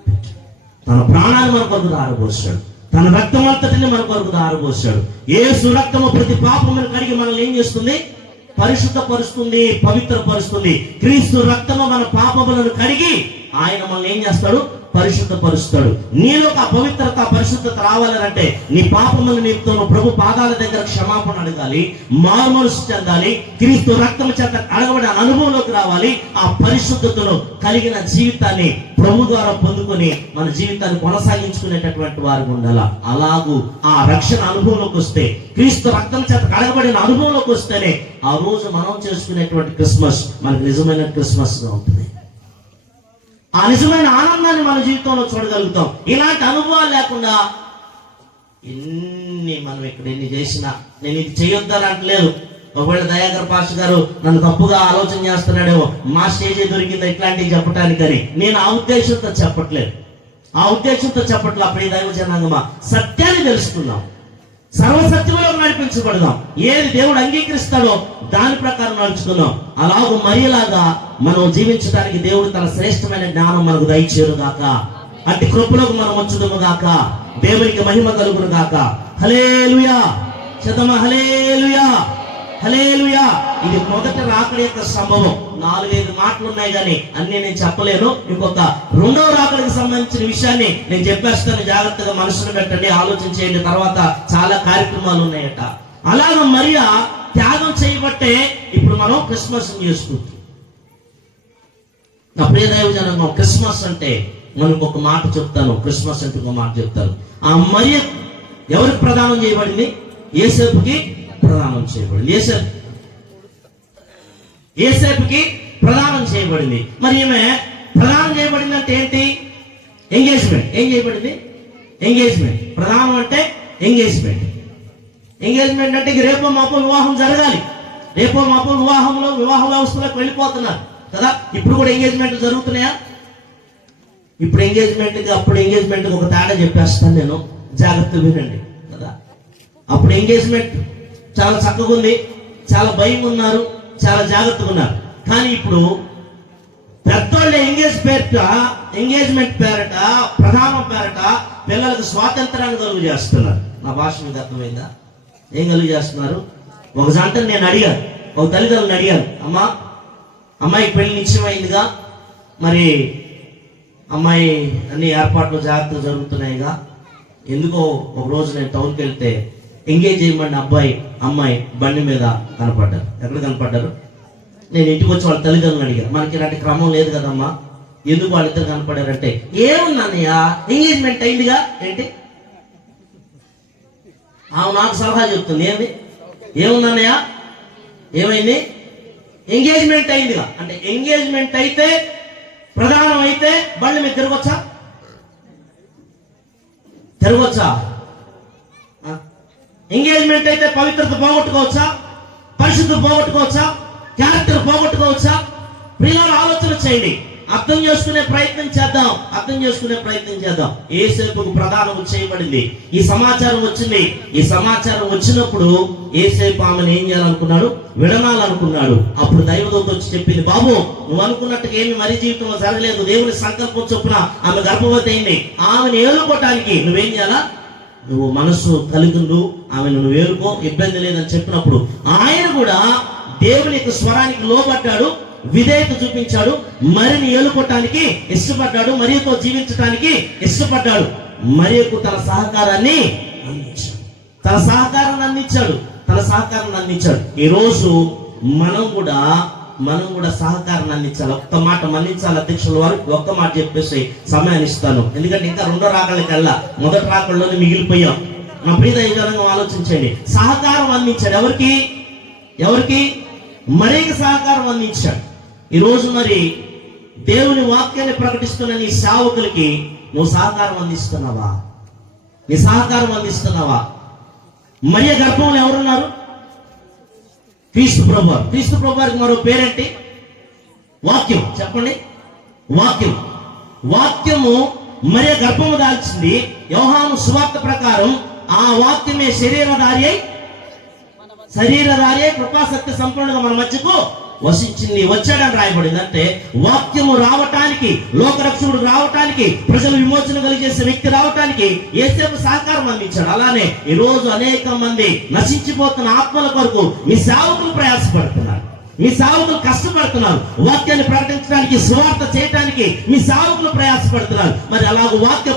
పెట్టాడు. తన ప్రాణాన్ని మన కొరకు దారబోసాడు. తన రక్తం అంతటిని మన కొరకు దారబోసాడు. యేసు రక్తము ప్రతి పాపమును కడిగి మనల్ని ఏం చేస్తుంది? పరిశుద్ధపరుస్తుంది, పవిత్రపరుస్తుంది. క్రీస్తు రక్తము మన పాపములను కడిగి ఆయన మనల్ని ఏం చేస్తాడు? పరిశుద్ధపరుస్తాడు. నీలో ఆ పవిత్రత, పరిశుద్ధత రావాలంటే నీ పాపములను నిమిత్తం ప్రభు పాదాల దగ్గర క్షమాపణ అడగాలి, మారుమనసు చెందాలి, క్రీస్తు రక్తం చేత అడగబడిన అనుభవంలోకి రావాలి. ఆ పరిశుద్ధతను కలిగిన జీవితాన్ని ప్రభు ద్వారా పొందుకొని మన జీవితాన్ని కొనసాగించుకునేటటువంటి వారికి ఉండాలి. అలాగూ ఆ రక్షణ అనుభవంలోకి వస్తే, క్రీస్తు రక్తం చేత కడగబడిన అనుభవంలోకి వస్తేనే ఆ రోజు మనం చేసుకునేటువంటి క్రిస్మస్ మనకు నిజమైన క్రిస్మస్ గా ఉంటుంది. ఆ నిజమైన ఆనందాన్ని మన జీవితంలో చూడగలుగుతాం. ఇలాంటి అనుభవాలు లేకుండా మనం ఇక్కడ ఎన్ని చేసినా, నేను ఇది చేయొద్దని అంటలేదు. ఒకవేళ దయాకర్ పాస్టర్ గారు నన్ను తప్పుగా ఆలోచన చేస్తున్నాడేమో, మా స్టేజీ దొరికింది ఇట్లాంటివి చెప్పటానికని. నేను ఆ ఉద్దేశంతో చెప్పట్లేదు, అప్పుడు ఈ దైవ జనాంగమా సత్యాన్ని తెలుసుకుందాం, సర్వసత్యంలో నడిపించబడదాం. ఏది దేవుడు అంగీకరిస్తాడో దాని ప్రకారం నడుచుకుందాం. అలాగూ మరియలాగా మనం జీవించడానికి దేవుడు తన శ్రేష్టమైన జ్ఞానం మనకు దయచేయును గాక. అట్టి కృపలకు మనం వచ్చుదుము గాక. దేవునికి మహిమ కలుగును గాక. హల్లెలూయా. శతమ హల్లెలూయా, హల్లెలూయా. ఇది మొదటి రాకడ యొక్క సంభవం. 4-5 మాటలు ఉన్నాయి కానీ అన్ని నేను చెప్పలేను. ఇంకొక రెండవ రాకడకి సంబంధించిన విషయాన్ని నేను చెప్పేస్తాను. జాగ్రత్తగా మనసును పెట్టండి, ఆలోచన చేయండి. తర్వాత చాలా కార్యక్రమాలు ఉన్నాయట. అలాగే మరియా త్యాగం చేయబట్టే ఇప్పుడు మనం క్రిస్మస్ చేసుకుంటాం. నా ప్రియ దైవ జనాంగం, క్రిస్మస్ అంటే మనకు ఒక మాట చెప్తాను. క్రిస్మస్ అంటే ఒక మాట చెప్తాను. ఆ మరియ ఎవరికి ప్రదానం చేయబడింది? యేసేపుకి ప్రదానం చేయబడింది. యేసేపుకి ప్రదానం చేయబడింది. మరి ఈమె ప్రదానం చేయబడింది అంటే ఏంటి? ఎంగేజ్మెంట్. ఏం చేయబడింది? ఎంగేజ్మెంట్. ప్రదానం అంటే ఎంగేజ్మెంట్. ఎంగేజ్మెంట్ అంటే రేపో మాపో వివాహం జరగాలి. రేపో మాపో వివాహ వ్యవస్థలోకి వెళ్ళిపోతున్నారు కదా. ఇప్పుడు కూడా ఎంగేజ్మెంట్ జరుగుతున్నాయా? ఇప్పుడు ఎంగేజ్మెంట్కి అప్పుడు ఎంగేజ్మెంట్కి ఒక తేడా చెప్పేస్తాను నేను, జాగ్రత్తగా వినండి కదా. అప్పుడు ఎంగేజ్మెంట్ చాలా చక్కగా ఉంది, చాలా భయం ఉన్నారు, చాలా జాగ్రత్తగా ఉన్నారు. కానీ ఇప్పుడు పెద్దోళ్ళ ఎంగేజ్మెంట్ పేరట, ప్రధానం పేరట పిల్లలకు స్వాతంత్రాన్ని కలుగు చేస్తున్నారు. నా భాష మీద అర్థమైందా? ఏం కలుగు చేస్తున్నారు? ఒక జంటను నేను అడిగాను, ఒక తల్లిదండ్రులను అడిగాను, అమ్మాయికి పెళ్లి నిశ్చయమైందిగా, మరి అమ్మాయి అన్ని ఏర్పాట్లు జాగ్రత్తలు జరుగుతున్నాయిగా. ఎందుకో ఒక రోజు నేను టౌన్కి వెళ్తే ఎంగేజ్ చేయమని అమ్మాయి బండి మీద కనపడ్డారు. ఎక్కడ కనపడ్డారు? నేను ఇంటికి వచ్చి వాళ్ళ తల్లిదండ్రులు అడిగాను, మనకి ఇలాంటి క్రమం లేదు కదమ్మా, ఎందుకు వాళ్ళిద్దరు కనపడారంటే, ఏముందన్నయ్య ఎంగేజ్మెంట్ అయిందిగా. ఏంటి? ఆమె నాకు సలహా చెప్తుంది. ఏముందన్నయ్య, ఏమైంది? ఎంగేజ్మెంట్ అయిందిగా. అంటే ఎంగేజ్మెంట్ అయితే, ప్రధానం అయితే బండి మీద తిరగొచ్చా? ఎంగేజ్మెంట్ అయితే పవిత్రత పోగొట్టుకోవచ్చా? పరిశుద్ధత పోగొట్టుకోవచ్చా? క్యారెక్టర్ పోగొట్టుకోవచ్చా? ప్రియులారా, ఆలోచన చేయండి. అర్థం చేసుకునే ప్రయత్నం చేద్దాం. యేసేపుకు ప్రధానం చేయబడింది. ఈ సమాచారం వచ్చింది. ఈ సమాచారం వచ్చినప్పుడు యేసేపు ఆమెను ఏం చేయాలనుకున్నాడు? విడనాలనుకున్నాడు. అప్పుడు దైవదూత వచ్చి చెప్పింది, బాబు నువ్వు అనుకున్నట్టుగా ఏమి మరి జీవితంలో జరగలేదు. దేవుని సంకల్పం చొప్పున ఆమె గర్భవతి అయింది. ఆమెను ఏలుకోవటానికి నువ్వేం చేయాలా? నువ్వు మనస్సు కలిగిండు, ఆమెను నువ్వు ఏలుకో, ఇబ్బంది లేదని చెప్పినప్పుడు ఆయన కూడా దేవుని యొక్క స్వరానికి లోబడ్డాడు, విధేయత చూపించాడు, మరిని ఏలుకోవటానికి ఇష్టపడ్డాడు, మరియుతో జీవించడానికి ఇష్టపడ్డాడు. మరియకు తన సహకారాన్ని అందించాడు. ఈ రోజు మనం కూడా సహకారాన్ని అందించాలి. ఒక్క మాట మన్నించాలి. అధ్యక్షుల వారు ఒక్క మాట చెప్పేసి సమయాన్ని ఇస్తాను, ఎందుకంటే ఇంకా రెండో రాకళ్ళకి వెళ్ళా, మొదటి రాకళ్ళలోనే మిగిలిపోయాం. నా ప్రియ దైవజనంగా ఆలోచించండి. సహకారం అందించాడు. ఎవరికి? మరీకి సహకారం అందించాడు. ఈరోజు మరి దేవుని వాక్యాన్ని ప్రకటిస్తున్న నీ సేవకులకి నువ్వు సహకారం అందిస్తున్నావా? మరియ గర్భంలో ఎవరున్నారు? క్రీస్తు ప్రభువారికి మరో పేరేంటి? వాక్యం. చెప్పండి. వాక్యము మరియ గర్భము దాల్చింది. యోహాను సువార్త ప్రకారం ఆ వాక్యమే శరీరధారి అయి కృపాసక్తి సంపూర్ణంగా మన మధ్యకు వచ్చాడని రాయబడింది. అంటే వాక్యము రావటానికి, లోకరక్షకుడు రావటానికి, ప్రజలు విమోచన కలిగేసే వ్యక్తి రావటానికి యేసేపు సహకారం అందించాడు. అలానే ఈ రోజు అనేక మంది నశించిపోతున్న ఆత్మల కొరకు మీ సేవకులు ప్రయాసపడుతున్నారు, మీ సేవకులు కష్టపడుతున్నారు. వాక్యాన్ని ప్రకటించడానికి, సువార్త చేయడానికి మీ సేవకులు ప్రయాసపడుతున్నారు. మరి అలాగ వాక్య